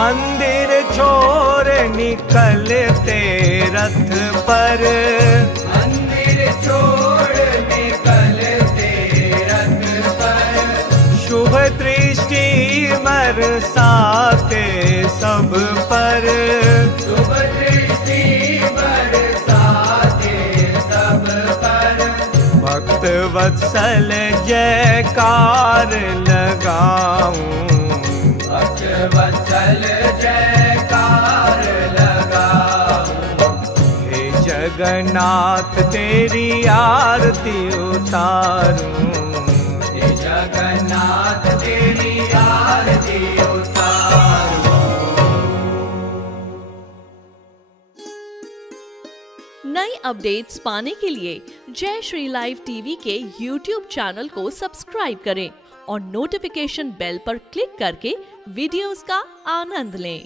मंदिर छोड़ निकलते रथ पर। मंदिर छोड़ निकलते रथ पर। शुभ दृष्टि बरसाते सब पर। शुभ दृष्टि बरसाते सब पर। भक्त वत्सल जयकार लगाऊं। भक्त वत्सल जयकार लगाऊं। हे जगन्नाथ तेरी आरती उतारूं, हे जगन्नाथ तेरी आरती उतारूं। नई अपडेट्स पाने के लिए जय श्री लाइव टीवी के यूट्यूब चैनल को सब्सक्राइब करें और नोटिफिकेशन बेल पर क्लिक करके वीडियोस का आनंद लें।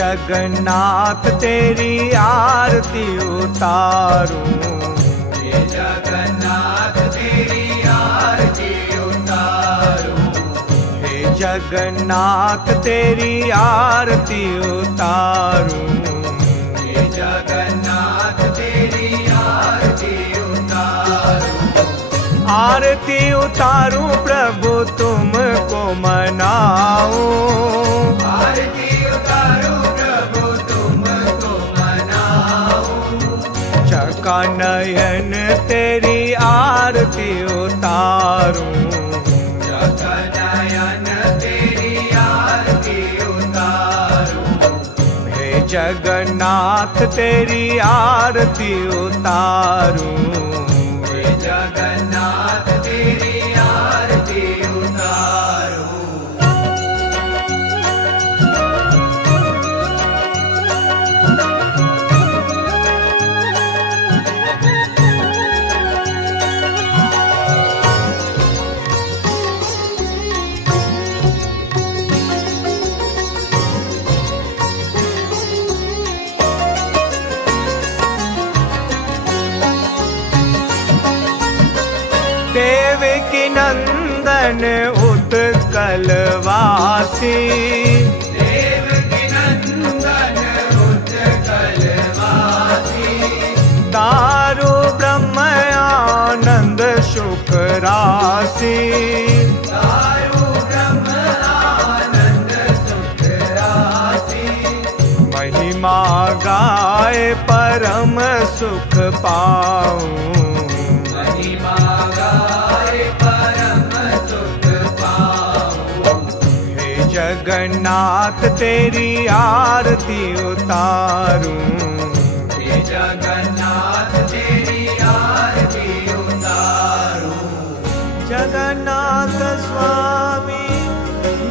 जगन्नाथ तेरी आरती उतारूं, हे जगन्नाथ तेरी आरती उतारूं। हे जगन्नाथ तेरी आरती उतारूं, हे जगन्नाथ तेरी आरती उतारूं। आरती उतारूं प्रभु तुमको मनाऊं, आरती उतारूं प्रभु तुमको मनाऊं। चका नयन तेरी आरती उतारूं, जगनयन तेरी आरती उतारूं। हे जगन्नाथ तेरी आरती उतारूं, हे जगन्नाथ तेरी आरती उतारूं। देवकी नंदन उत्कलवासी, देवकी नंदन उत्कलवासी। दारु ब्रह्म आनंद सुख राशि, दारु ब्रह्म आनंद सुख राशि। महिमा गाए परम सुख पाऊं, महिमा गाए परम सुख पाऊं। हे जगन्नाथ तेरी आरती उतारूं, हे जगन्नाथ तेरी आरती उतारूं। जगन्नाथ स्वामी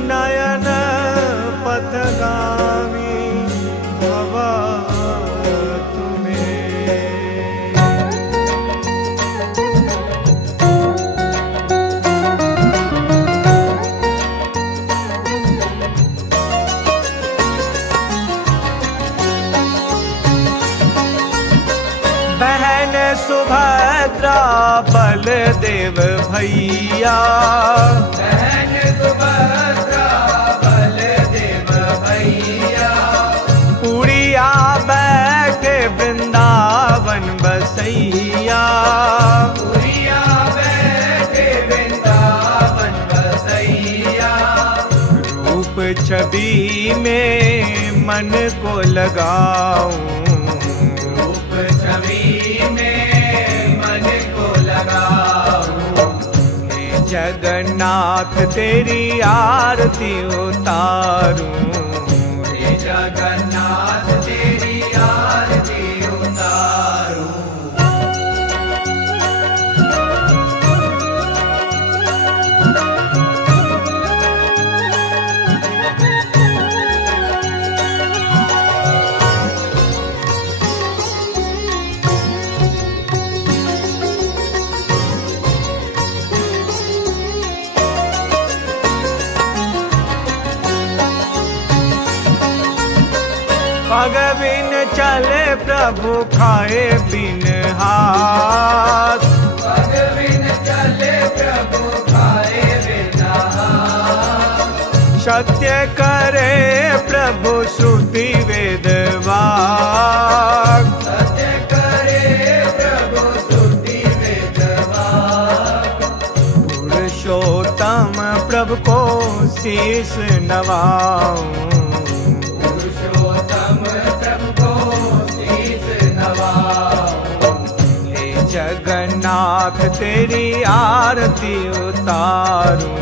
नयन पथगामी भवा तुम्हें। बहन सुभद्रा बलदेव भैया, बहन सुभद्रा बलदेव भैया। पुड़िया बैठे वृंदावन बसैया, पुरिया बैठे वृंदावन बसैया। रूप छवि में मन को लगाऊं, रूप छवि में मन को लगाऊं। हे जगन्नाथ तेरी आरती उतारूं, हे जगन्नाथ तेरी आरती उतारूं। पग बिन चले प्रभु खाए बिन हाथ, पग बिन चले प्रभु खाए बिना हाथ। सत्य करे प्रभु श्रुति वेद वाक, सत्य करे प्रभु को शीस नवाऊं। पुरुषोत्तम प्रभु को शीस नवाऊं। हे जगन्नाथ तेरी आरती उतारूं।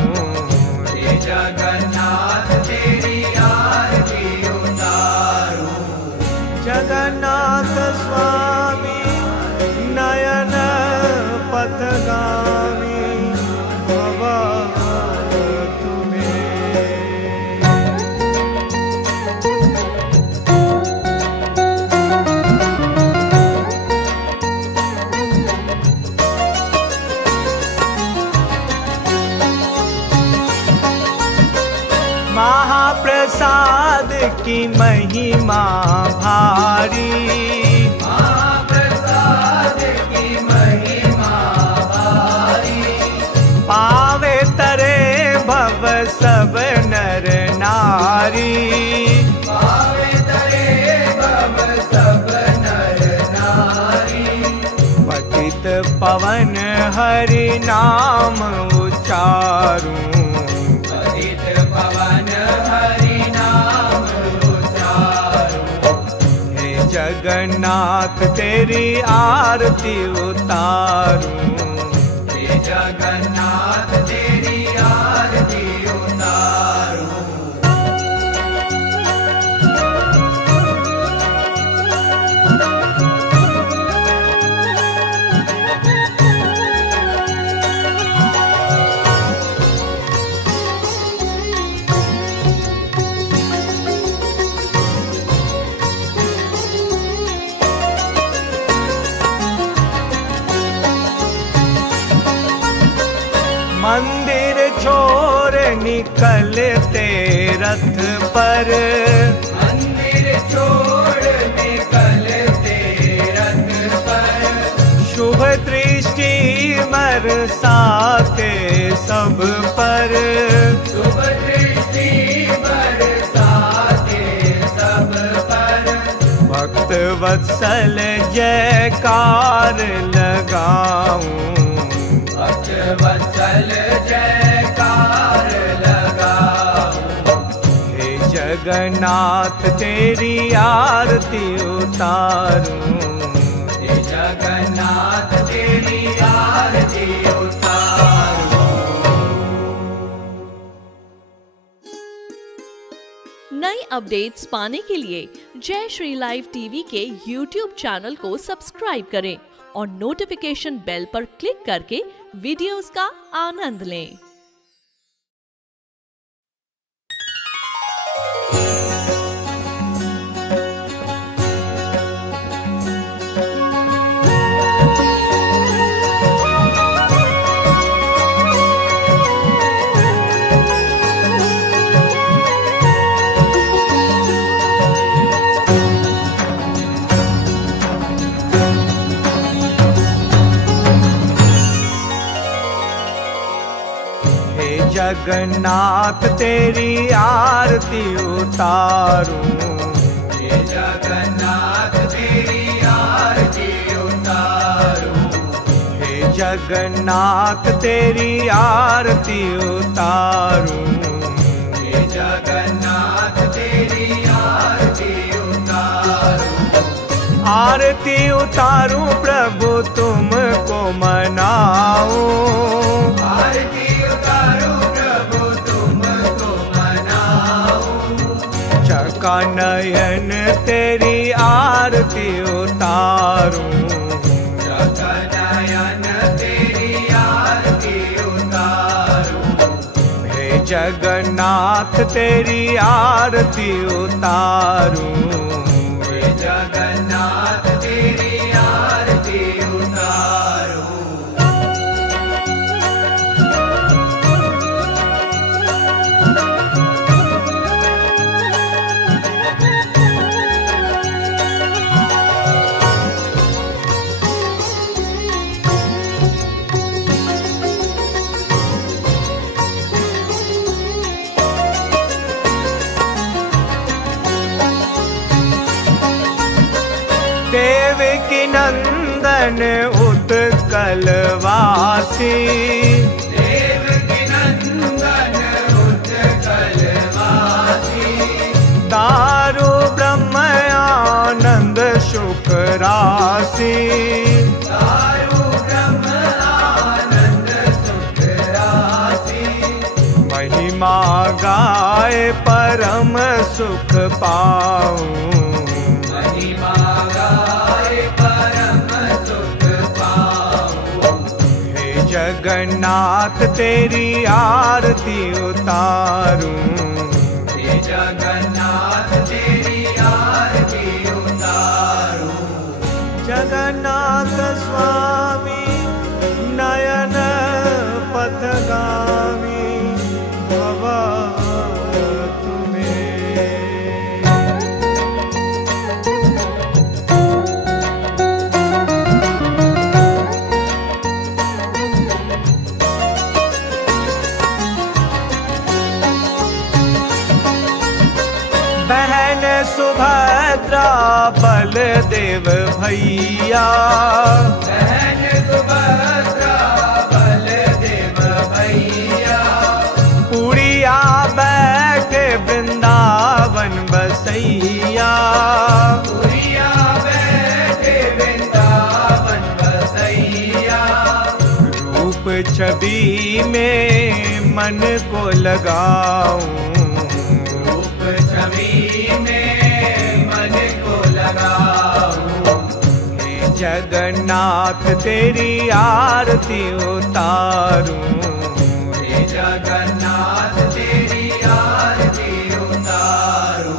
हे जगन्नाथ तेरी आरती उतारूं। जगन्नाथ स्वामी नयन पथगामी भव तुम्हें। महाप्रसाद की महिमा भारी। महाप्रसाद की महिमा भारी। पावे तरे भव सब नर नारी। पावे तरे भव सब नर नारी। पतित पवन हरि नाम उचारूं। पतित पवन हरि नाम उचारूं। हे जगन्नाथ तेरी आरती उतारूं। हे जगन्नाथ तेरी आरती उतारूं। मंदिर छोड़ निकलते रथ पर। मंदिर छोड़ निकलते रथ पर। शुभ दृष्टि बरसाते सब पर। शुभ दृष्टि बरसाते सब पर। भक्त वत्सल जयकार लगाऊं। भक्त वत्सल जयकार लगाऊं। हे जगन्नाथ तेरी आरती उतारूं। हे जगन्नाथ तेरी आरती उतारूं। नई अपडेट्स पाने के लिए जय श्री लाइव टीवी के यूट्यूब चैनल को सब्सक्राइब करें और नोटिफिकेशन बेल पर क्लिक करके वीडियोस का आनंद लें। जगन्नाथ तेरी आरती उतारूं। हे जगन्नाथ तेरी आरती उतारूं। हे जगन्नाथ तेरी आरती उतारूं। हे जगन्नाथ तेरी आरती उतारूं। आरती उतारूं प्रभु तुमको मनाऊं। आरती उतारूं प्रभु तुमको मनाऊं। चका नयन तेरी आरती उतारूं। चका नयन तेरी आरती उतारूं। हे जगन्नाथ तेरी आरती उतारूं। हे जगन्नाथ तेरी आरती उतारूं। देवकी नंदन उत्कल वासी। देवकी नंदन दारु ब्रह्म आनंद सुख राशि, दारु ब्रह्म आनंद सुख राशि, महिमा गाए परम सुख पाऊं, महिमा गाए परम सुख पाऊं। हे जगन्नाथ तेरी आरती उतारूं, हे जगन्नाथ तेरी आरती उतारूं। जगन्नाथ स्वामी नयन पथगामी भव तुम्हें। बहन सुभद्रा बलदेव भैया, बहन सुभद्रा बलदेव भैया, पुड़िया बैठे वृंदावन बसैया, पुरिया बैठे वृंदावन बसैया, रूप छवि में मन को लगाऊं, रूप छवि में मन को लगाऊं। हे जगन्नाथ तेरी आरती उतारूं, हे जगन्नाथ तेरी आरती उतारूं।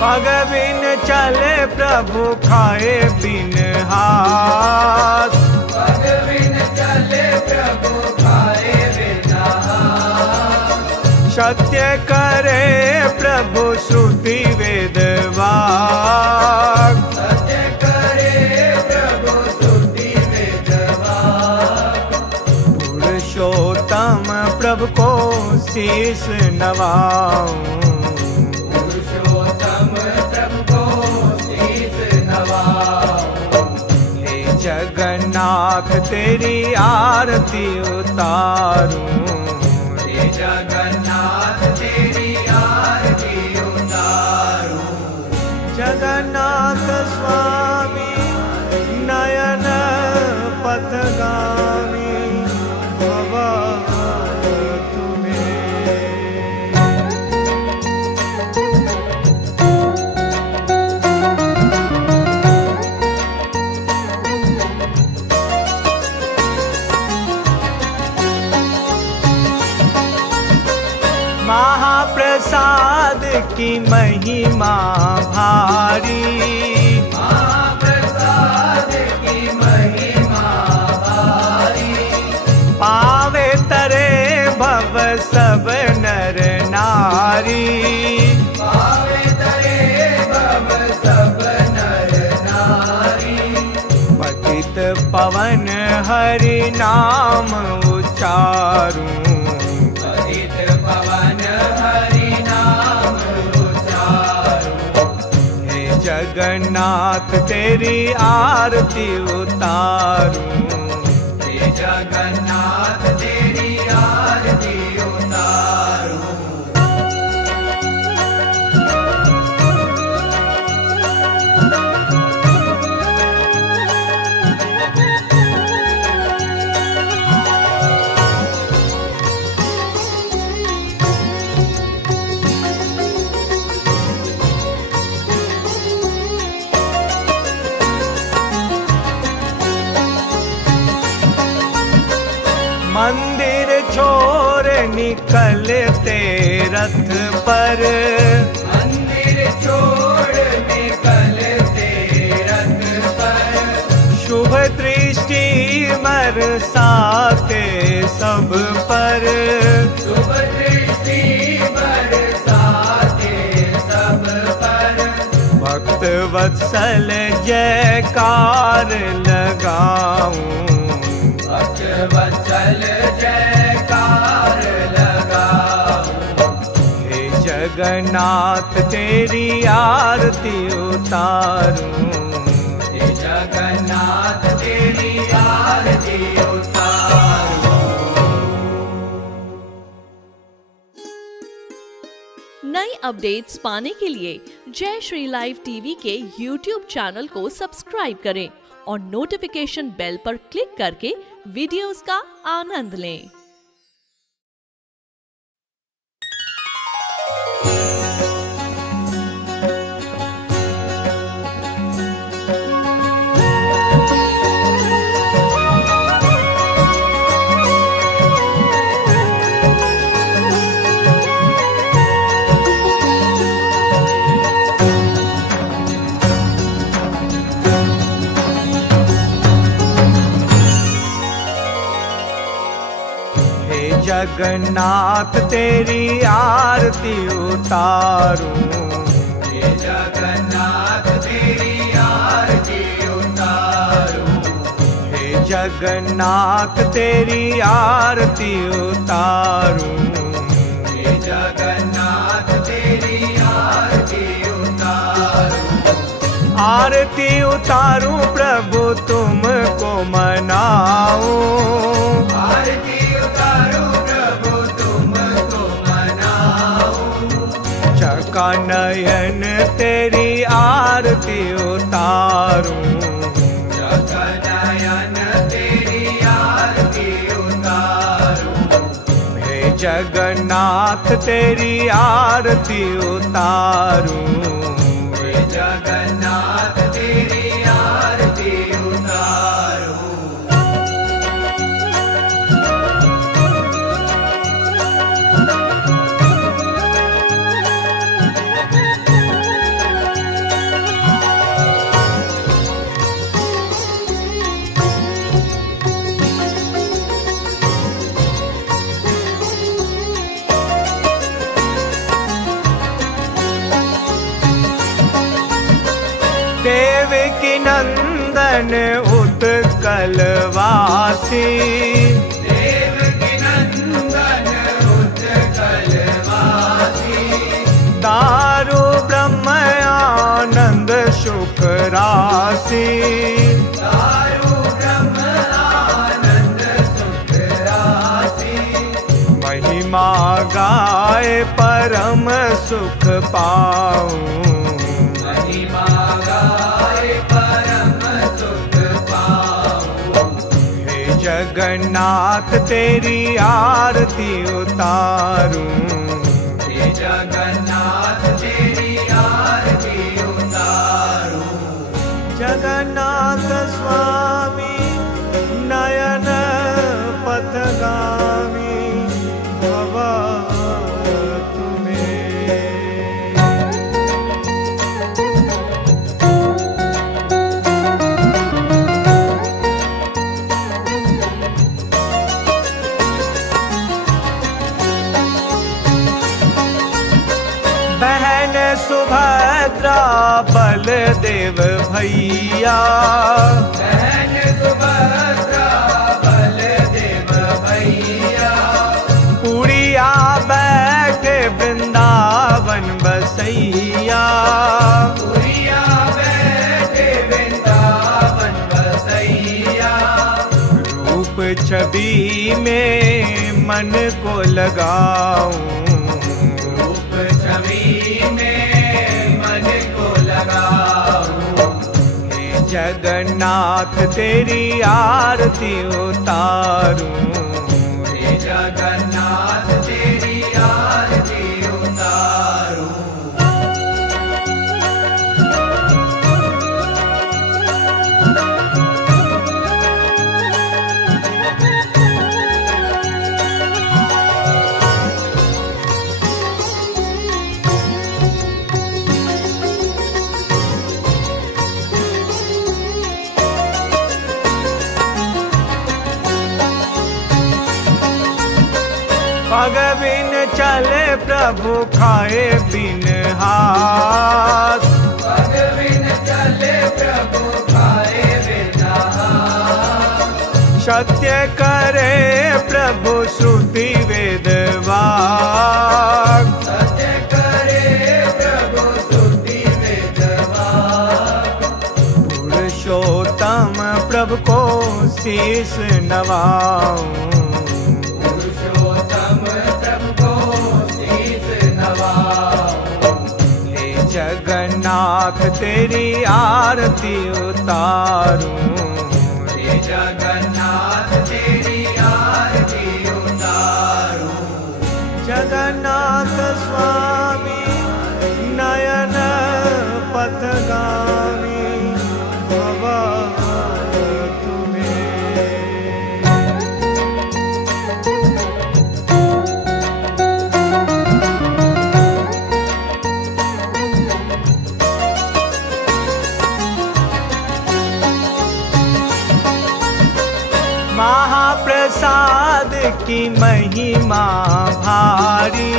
पग बिन चले प्रभु खाए बिन हाथ, पग बिन चले प्रभु खाए बिना हाथ, सत्य करे प्रभु श्रुति वेद वाक, सत्य करे प्रभु स्तुति वेद वाक, पुरुषोत्तम प्रभु को शीस नवाऊं, पुरुषोत्तम प्रभु को शीस नवाऊं। हे जगन्नाथ तेरी आरती उतारूं, हे जगन्नाथ तेरी आरती उतारूं। जगन्नाथ स्वामी नयन पथगामी भव तुम्हें। महाप्रसाद की महिमा भारी, महाप्रसाद की महिमा भारी, पावे तरे भव सब नर नारी, पावे तरे भव सब नर नारी, पतित पवन हरि नाम उच्चारूं, पतित पवन हरि नाम उच्चारूं। हे जगन्नाथ तेरी आरती उतारूं, हे जगन्नाथ तेरी आरती उतारूं। मंदिर छोड़ निकलते रथ पर, मंदिर छोड़ निकलते रथ पर, शुभ दृष्टि बरसाते सब पर, शुभ दृष्टि बरसाते सब पर, भक्त वत्सल जयकार लगाऊं, भक्त वत्सल जयकार लगाऊं। हे जगन्नाथ तेरी आरती उतारूं, हे जगन्नाथ तेरी आरती उतारूं। नई अपडेट्स पाने के लिए जय श्री लाइव टीवी के यूट्यूब चैनल को सब्सक्राइब करें और नोटिफिकेशन बेल पर क्लिक करके वीडियोस का आनंद लें। जगन्नाथ तेरी आरती उतारूं, हे जगन्नाथ तेरी आरती उतारूं। हे जगन्नाथ तेरी आरती उतारूं, हे जगन्नाथ तेरी आरती उतारूं। आरती उतारूं प्रभु तुमको मनाऊं, आरती उतारूं प्रभु तुमको मनाऊं। चका नयन तेरी आरती उतारूं, जगनयन तेरी आरती उतारूं। हे जगन्नाथ तेरी आरती उतारूं, हे जगन्नाथ तेरी आरती उतारूं। देवकी नंदन उत्कलवासी, देवकी नंदन उत्कलवासी। दारु ब्रह्म आनंद सुख राशि, दारु ब्रह्म आनंद सुख राशि। महिमा गाए परम सुख पाऊं, महिमा गाए परम सुख पाऊं। हे जगन्नाथ तेरी आरती उतारूं, हे जगन्नाथ तेरी आरती उतारूं। जगन्नाथ स्वामी नयन पथगामी भवा तुम्हें। बहन सुभद्रा बलदेव भैया, बहन सुभद्रा बलदेव भैया। पुड़िया बैठे वृंदावन बसैया, पुरिया बैठे वृंदावन बसैया। रूप छवि में मन को लगाऊं, रूप छवि में मन को लगाऊं। हे जगन्नाथ तेरी आरती उतारूं, हे जगन्नाथ तेरी आरती उतारूं। पग बिन चले प्रभु खाए बिन हाथ, पग बिन चले प्रभु खाए वेदाहार। सत्य करे प्रभु श्रुति वेद वाक। सत्य करे प्रभु श्रुति वेद वाक। पुरुषोत्तम प्रभु को शीस नवाऊं। पुरुषोत्तम प्रभु को शीस नवाऊं। हे जगन्नाथ तेरी आरती उतारूं। हे जगन्नाथ तेरी आरती उतारूं। जगन्नाथ स्वामी नयन पथगामी भवा तुम्हें। महाप्रसाद की महिमा भारी।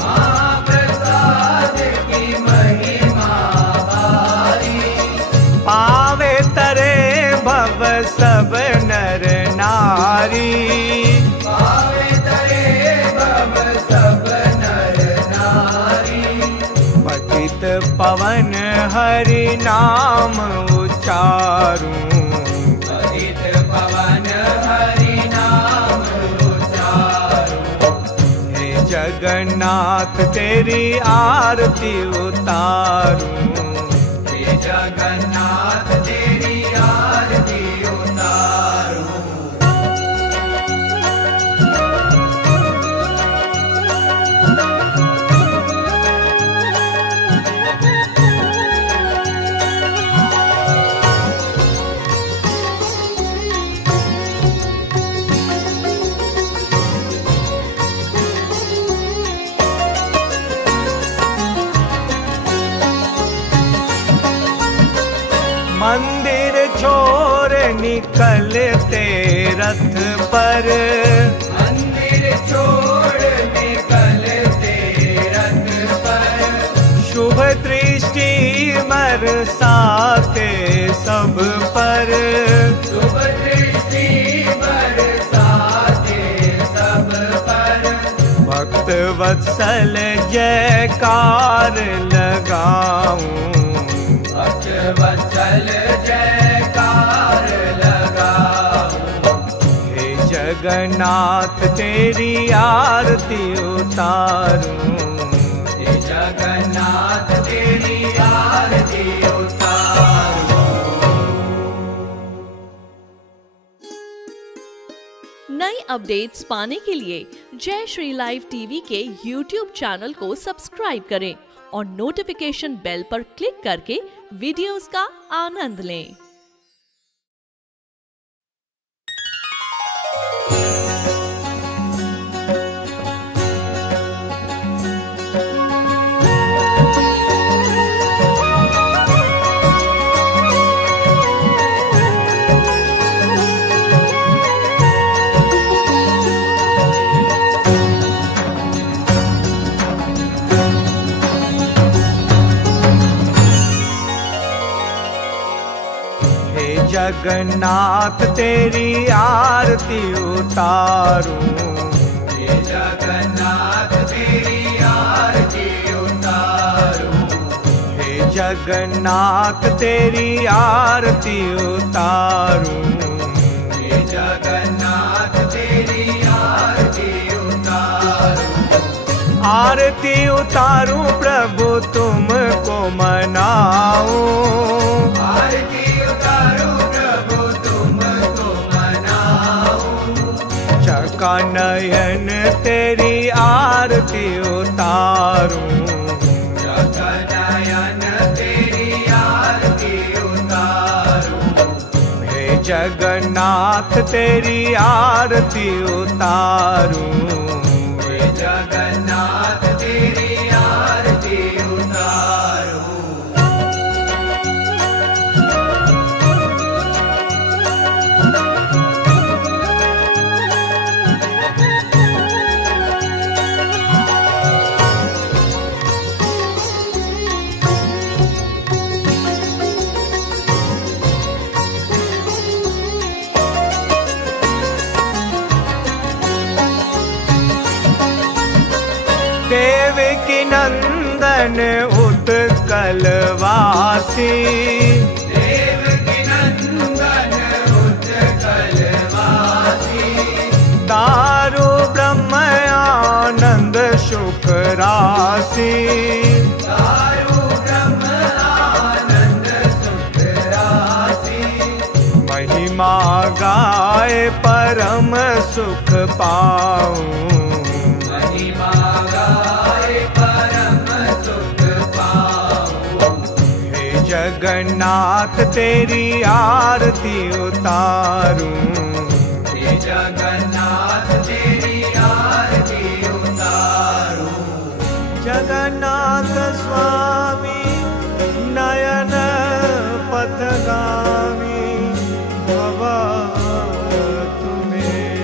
महाप्रसाद की महिमा भारी। पावे तरे भव सब नर नारी। पावे तरे भव सब नर नारी। पतित पवन हरि नाम उच्चारूं। पतित पवन हरि नाम उच्चारूं। हे जगन्नाथ तेरी आरती उतारूं। हे जगन्नाथ तेरी आरती उतारूं। मंदिर छोड़ निकलते रथ पर। मंदिर छोड़ निकलते रथ पर। शुभ दृष्टि बरसाते सब पर। शुभ दृष्टि बरसाते सब पर। भक्त वत्सल जयकार लगाऊं। भक्त वत्सल जयकार लगाऊं। हे जगन्नाथ तेरी आरती उतारूं। हे जगन्नाथ तेरी आरती उतारूं। नई अपडेट्स पाने के लिए जय श्री लाइव टीवी के यूट्यूब चैनल को सब्सक्राइब करें और नोटिफिकेशन बेल पर क्लिक करके वीडियोस का आनंद लें। जगन्नाथ तेरी आरती उतारूं। हे जगन्नाथ तेरी आरती उतारूं। हे जगन्नाथ तेरी आरती उतारूं। हे जगन्नाथ तेरी आरती उतारूं। आरती उतारूं प्रभु तुमको मनाऊं। आरती उतारूं प्रभु तुमको मनाऊं। चका नयन तेरी आरती उतारूं। चका नयन तेरी आरती उतारूं। हे जगन्नाथ तेरी आरती उतारूं। हे जगन्नाथ तेरी आरती उतारूं। देवकी नंदन उत्कलवासी, देवकी नंदन उत्कलवासी, दारु ब्रह्म आनंद सुख राशि, दारु ब्रह्म आनंद सुख राशि, महिमा गाए परम सुख पाऊं, महिमा गाए परम सुख पाऊं। हे जगन्नाथ तेरी आरती उतारूं, हे जगन्नाथ तेरी आरती उतारूं। जगन्नाथ स्वामी नयन पथगामी भव तुम्हें।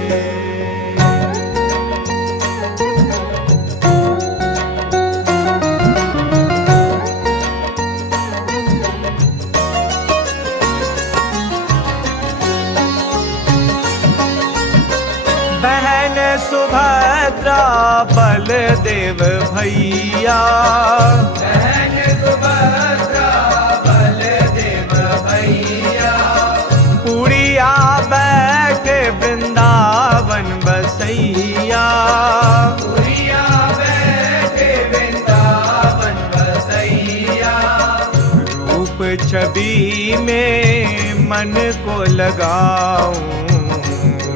बहन सुभद्रा बलदेव भैया, बहन सुभद्रा बलदेव भैया, पुड़िया बैठे वृंदावन बसैया, पुरिया बैठे वृंदावन बसैया, रूप छवि में मन को लगाऊं,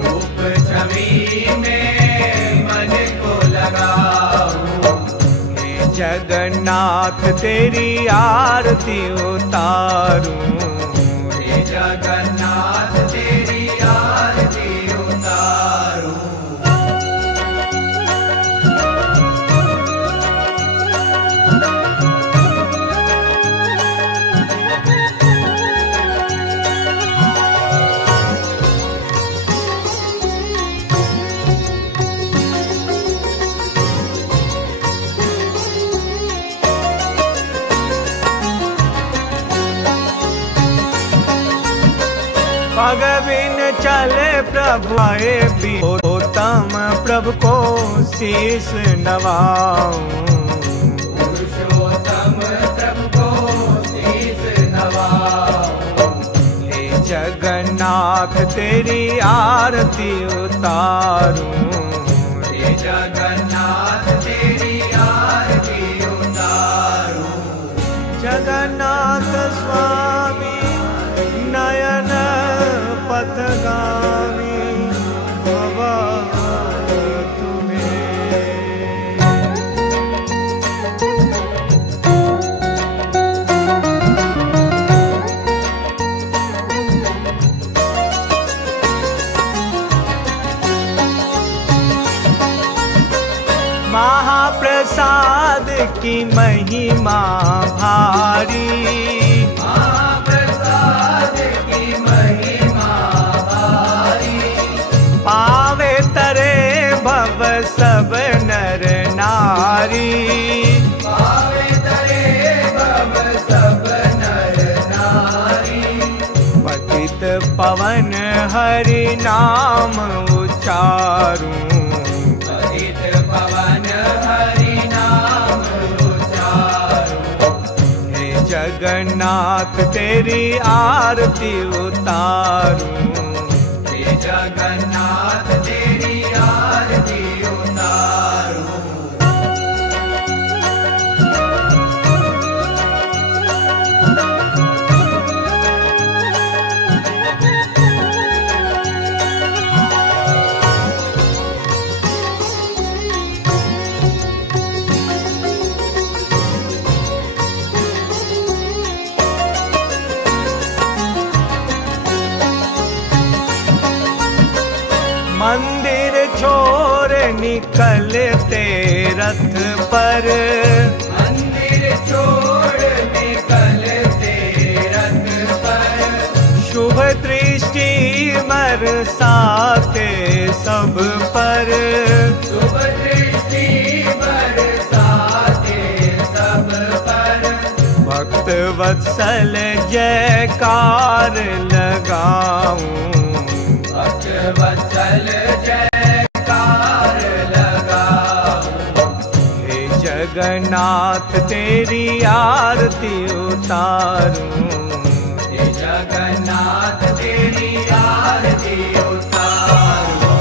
रूप छवि में मन को लगाऊं। हे जगन्नाथ तेरी आरती उतारूं, हे जगन्नाथ तेरी आरती उतारूं। पग बिन चले प्रभु आए उत्तम प्रभु को शीस नवाऊं, पुरुषोत्तम प्रभु को शीस नवाऊं। हे जगन्नाथ तेरी आरती उतारूं, हे जगन्नाथ तेरी आरती उतारूं। जगन्नाथ स्वामी नयन पथगामी भव तुम्हें। महाप्रसाद की महिमा भारी, महाप्रसाद की महिमा भारी, पावे तरे भव सब नर नारी, पावे तरे भव सब नर नारी, पतित पवन हरि नाम उचारूं, पतित पवन हरि नाम उचारूं। हे जगन्नाथ तेरी आरती उतारूं, हे जगन्नाथ तेरी आरती उतारूं। मंदिर छोड़ निकलते रथ पर, मंदिर छोड़ निकलते रथ पर, शुभ दृष्टि बरसाते सब पर, शुभ दृष्टि बरसाते सब पर, भक्त वत्सल जयकार लगाऊं, भक्त वत्सल जयकार लगाऊं। हे जगन्नाथ तेरी आरती उतारूं, हे जगन्नाथ तेरी आरती उतारूं।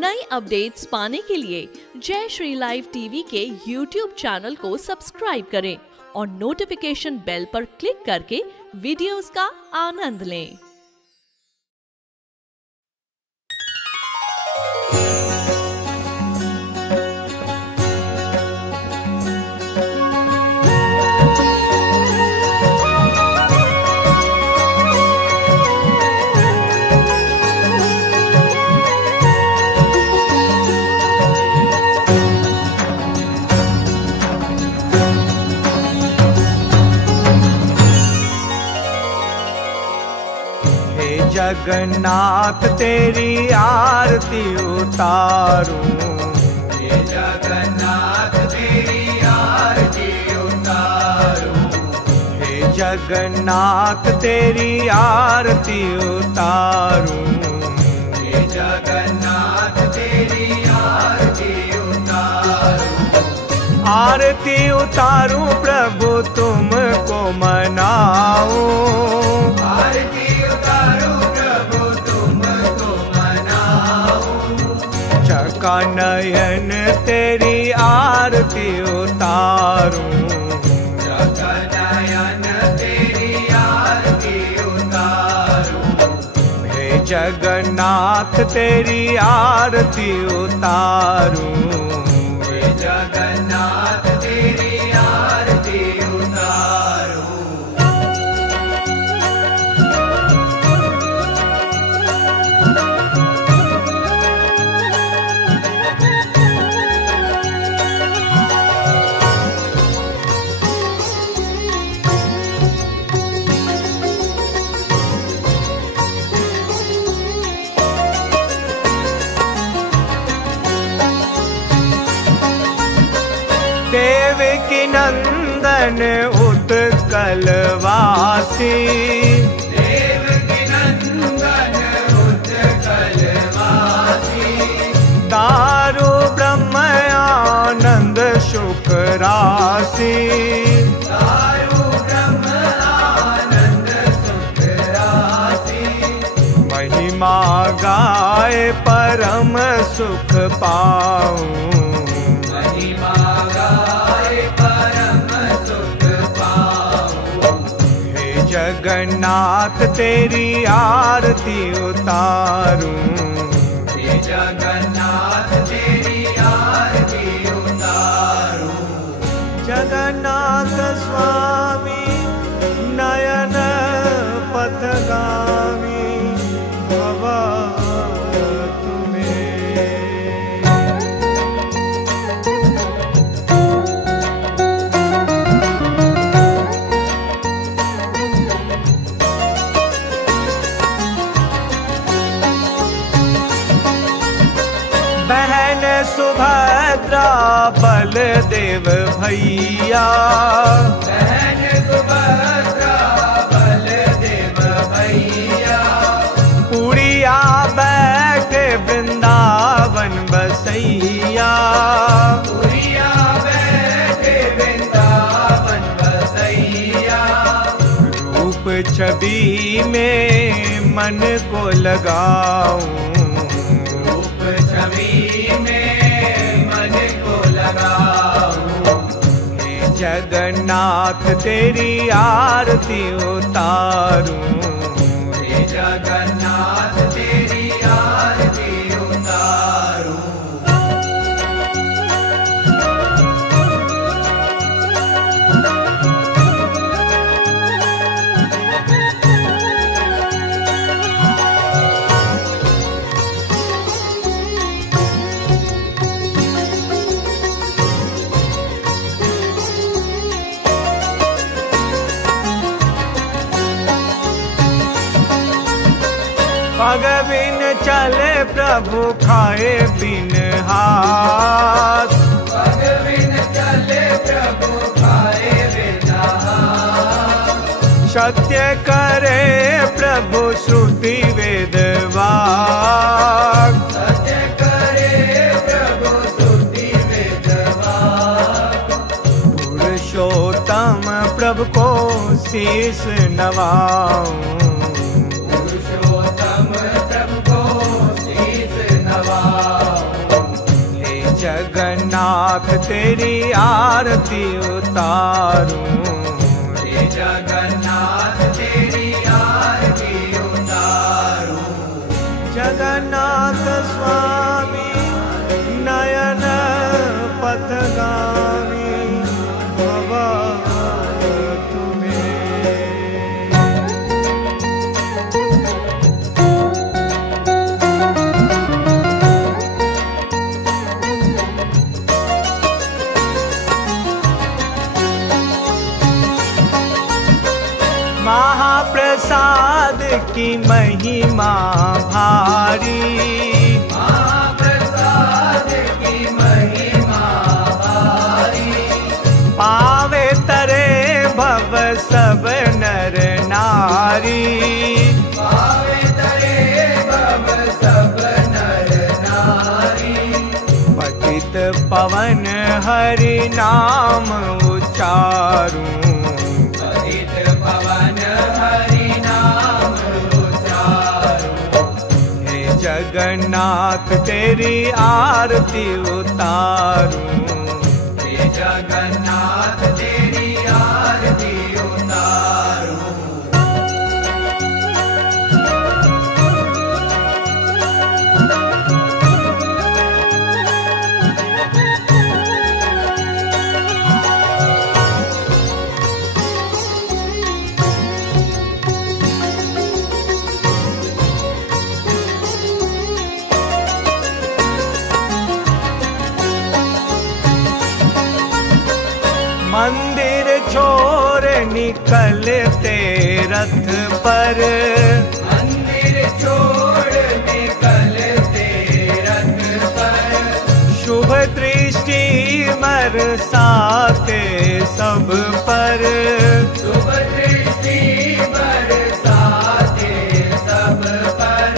नई अपडेट्स पाने के लिए जय श्री लाइव टीवी के यूट्यूब चैनल को सब्सक्राइब करें और नोटिफिकेशन बेल पर क्लिक करके वीडियोस का आनंद लें। जगन्नाथ तेरी आरती उतारूं, हे जगन्नाथ तेरी आरती उतारूं। हे जगन्नाथ तेरी आरती उतारूं, हे जगन्नाथ तेरी आरती उतारूं। आरती उतारूं प्रभु तुमको मनाऊं, आरती उतारूं प्रभु तुमको मनाऊं। चका नयन तेरी आरती उतारूं, जगन्नाथ तेरी आरती उतारूं। हे जगन्नाथ तेरी आरती उतारूं, हे जगन्नाथ तेरी आरती उतारूं। देवकी नंदन उत्कलवासी, देवकी नंदन उत्कलवासी। दारु ब्रह्म आनंद सुख राशि, दारु ब्रह्म आनंद सुख राशि। महिमा गाए परम सुख पाऊं, महिमा गाए परम सुख पाऊं। हे जगन्नाथ तेरी आरती उतारूं, हे जगन्नाथ तेरी आरती उतारूं। जगन्नाथ स्वामी नयन पथगामी भवा तुम्हें। बहन सुभद्रा बलदेव भैया, बहन सुभद्रा बलदेव भैया। पुड़िया बैठे वृंदावन बसैया, पुरिया बैठे वृंदावन बसैया। रूप छवि में मन को लगाऊं, रूप छवि में मन को लगाऊं। हे जगन्नाथ तेरी आरती उतारूं, हे जगन्नाथ तेरी आरती उतारूं। पग बिन चले प्रभु खाए बिन हाथ, पग बिन चले प्रभु खाए बिना हाथ। सत्य करे प्रभु श्रुति वेद वाक, सत्य करे शीस नवाऊं। पुरुषोत्तम प्रभु को शीस नवाऊं। हे जगन्नाथ तेरी आरती उतारूं। हे जगन्नाथ तेरी आरती उतारूं। जगन्नाथ स्वामी नयन पथगामी भवान तुम्हें। महाप्रसाद की महिमा भारी। महाप्रसाद की महिमा भारी। पावे तरे भव सब नर नारी। पावे तरे भव सब नर नारी। पतित पवन हरि नाम उचारूं। पतित पवन हरि नाम उचारूं। हे जगन्नाथ तेरी आरती उतारूं। हे जगन्नाथ तेरी आरती उतारूं। मंदिर छोड़ निकलते रथ पर। मंदिर छोड़ निकलते रथ पर। शुभ दृष्टि बरसाते सब पर। शुभ दृष्टि बरसाते सब पर।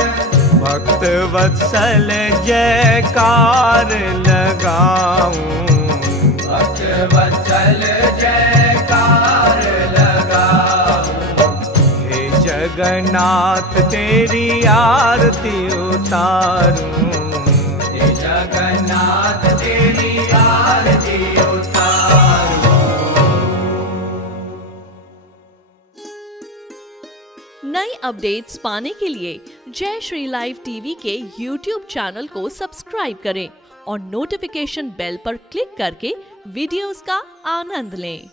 भक्त वत्सल जयकार लगाऊं। भक्त वत्सल जयकार लगाऊं। हे जगन्नाथ तेरी आरती उतारूं। हे जगन्नाथ तेरी आरती उतारूं। नई अपडेट्स पाने के लिए जय श्री लाइव टीवी के यूट्यूब चैनल को सब्सक्राइब करें और नोटिफिकेशन बेल पर क्लिक करके वीडियोस का आनंद लें।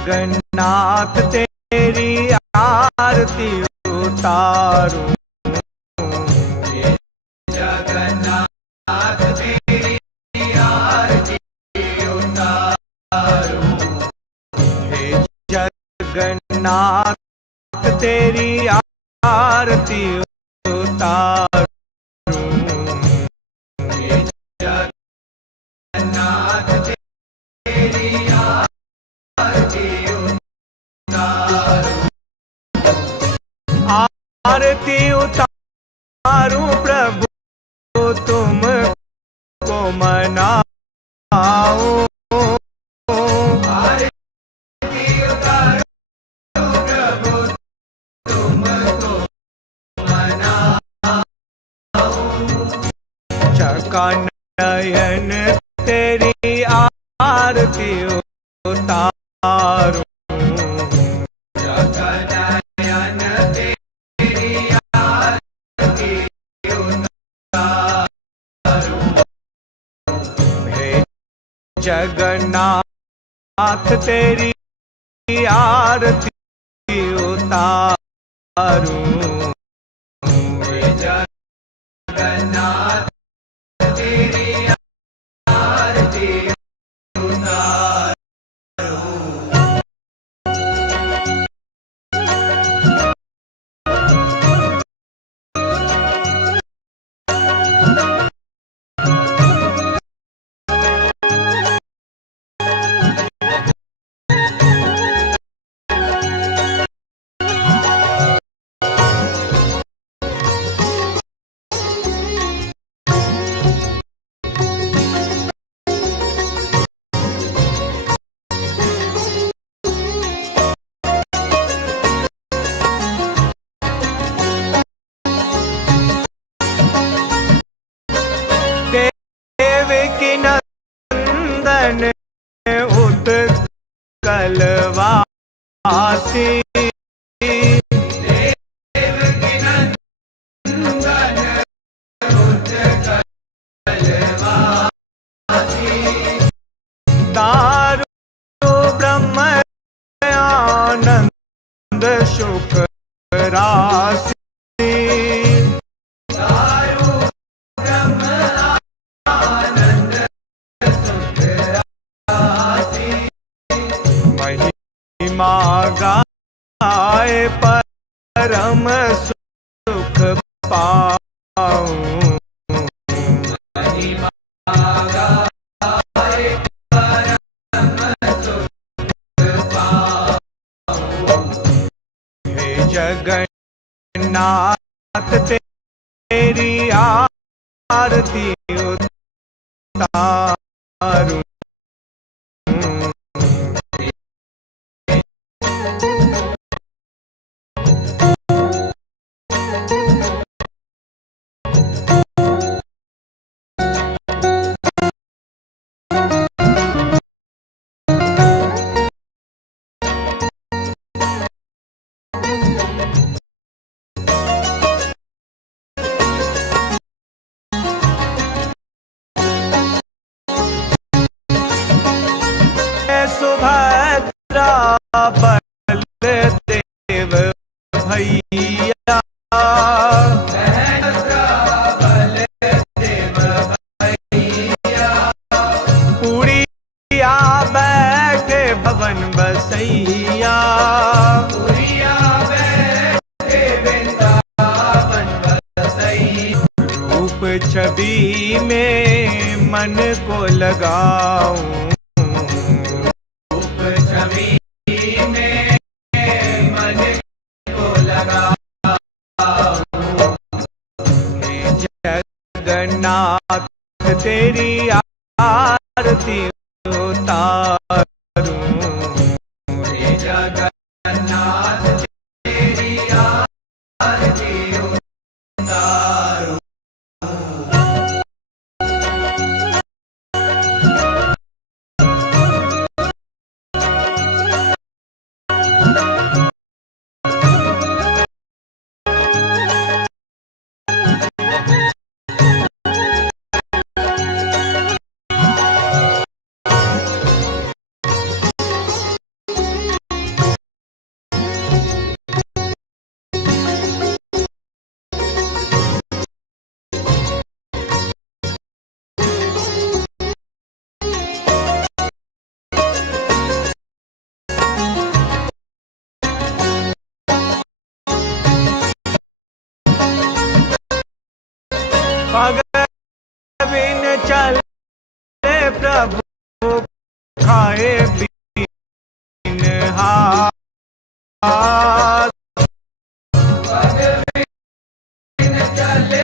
जगन्नाथ तेरी आरती उतारूं। हे जगन्नाथ तेरी आरती उतारूं। हे जगन्नाथ तेरी आरती उतारूं। हे जगन्नाथ तेरी आरती उतारूं। आरती उतारूं प्रभु तुमको मनाऊं। आरती उतारूं प्रभु तुमको मनाऊं। जगन्नयन तेरी आरती उतारूं। जगन्नयन तेरी आरती उतारूं। हे जगन्नाथ तेरी आरती उतारूं। हे जगन्नाथ जलवासी। देवकी नंदन उत्कलवासी। दारु ब्रह्म आनंद सुख राशि। दारु ब्रह्म आनंद सुख राशि। महिमा गाए परम सुख पाऊं। महिमा गाए परम सुख पाऊं। हे जगन्नाथ तेरी आरती उतारूं। सुभद्रा बलदेव भैया। पुरिया बैठे भवन बसैया। पुरिया बैठे वृंदावन बसैया। रूप छवि में मन को लगाऊं। छवि में मन को लगाऊं। हे जगन्नाथ तेरी आरती उतारूं। हे जगन्नाथ तेरी आरती उतारूं। पग बिन चले प्रभु खाए बिन हाथ। पग बिन चले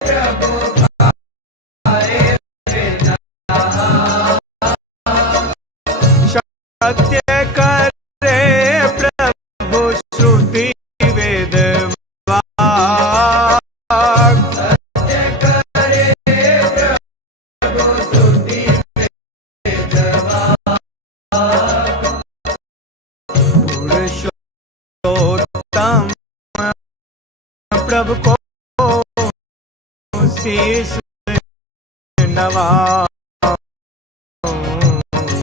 प्रभु खाए बिन हाथ। सत्य करे प्रभु श्रुति वेद प्रभु को शीश नवा।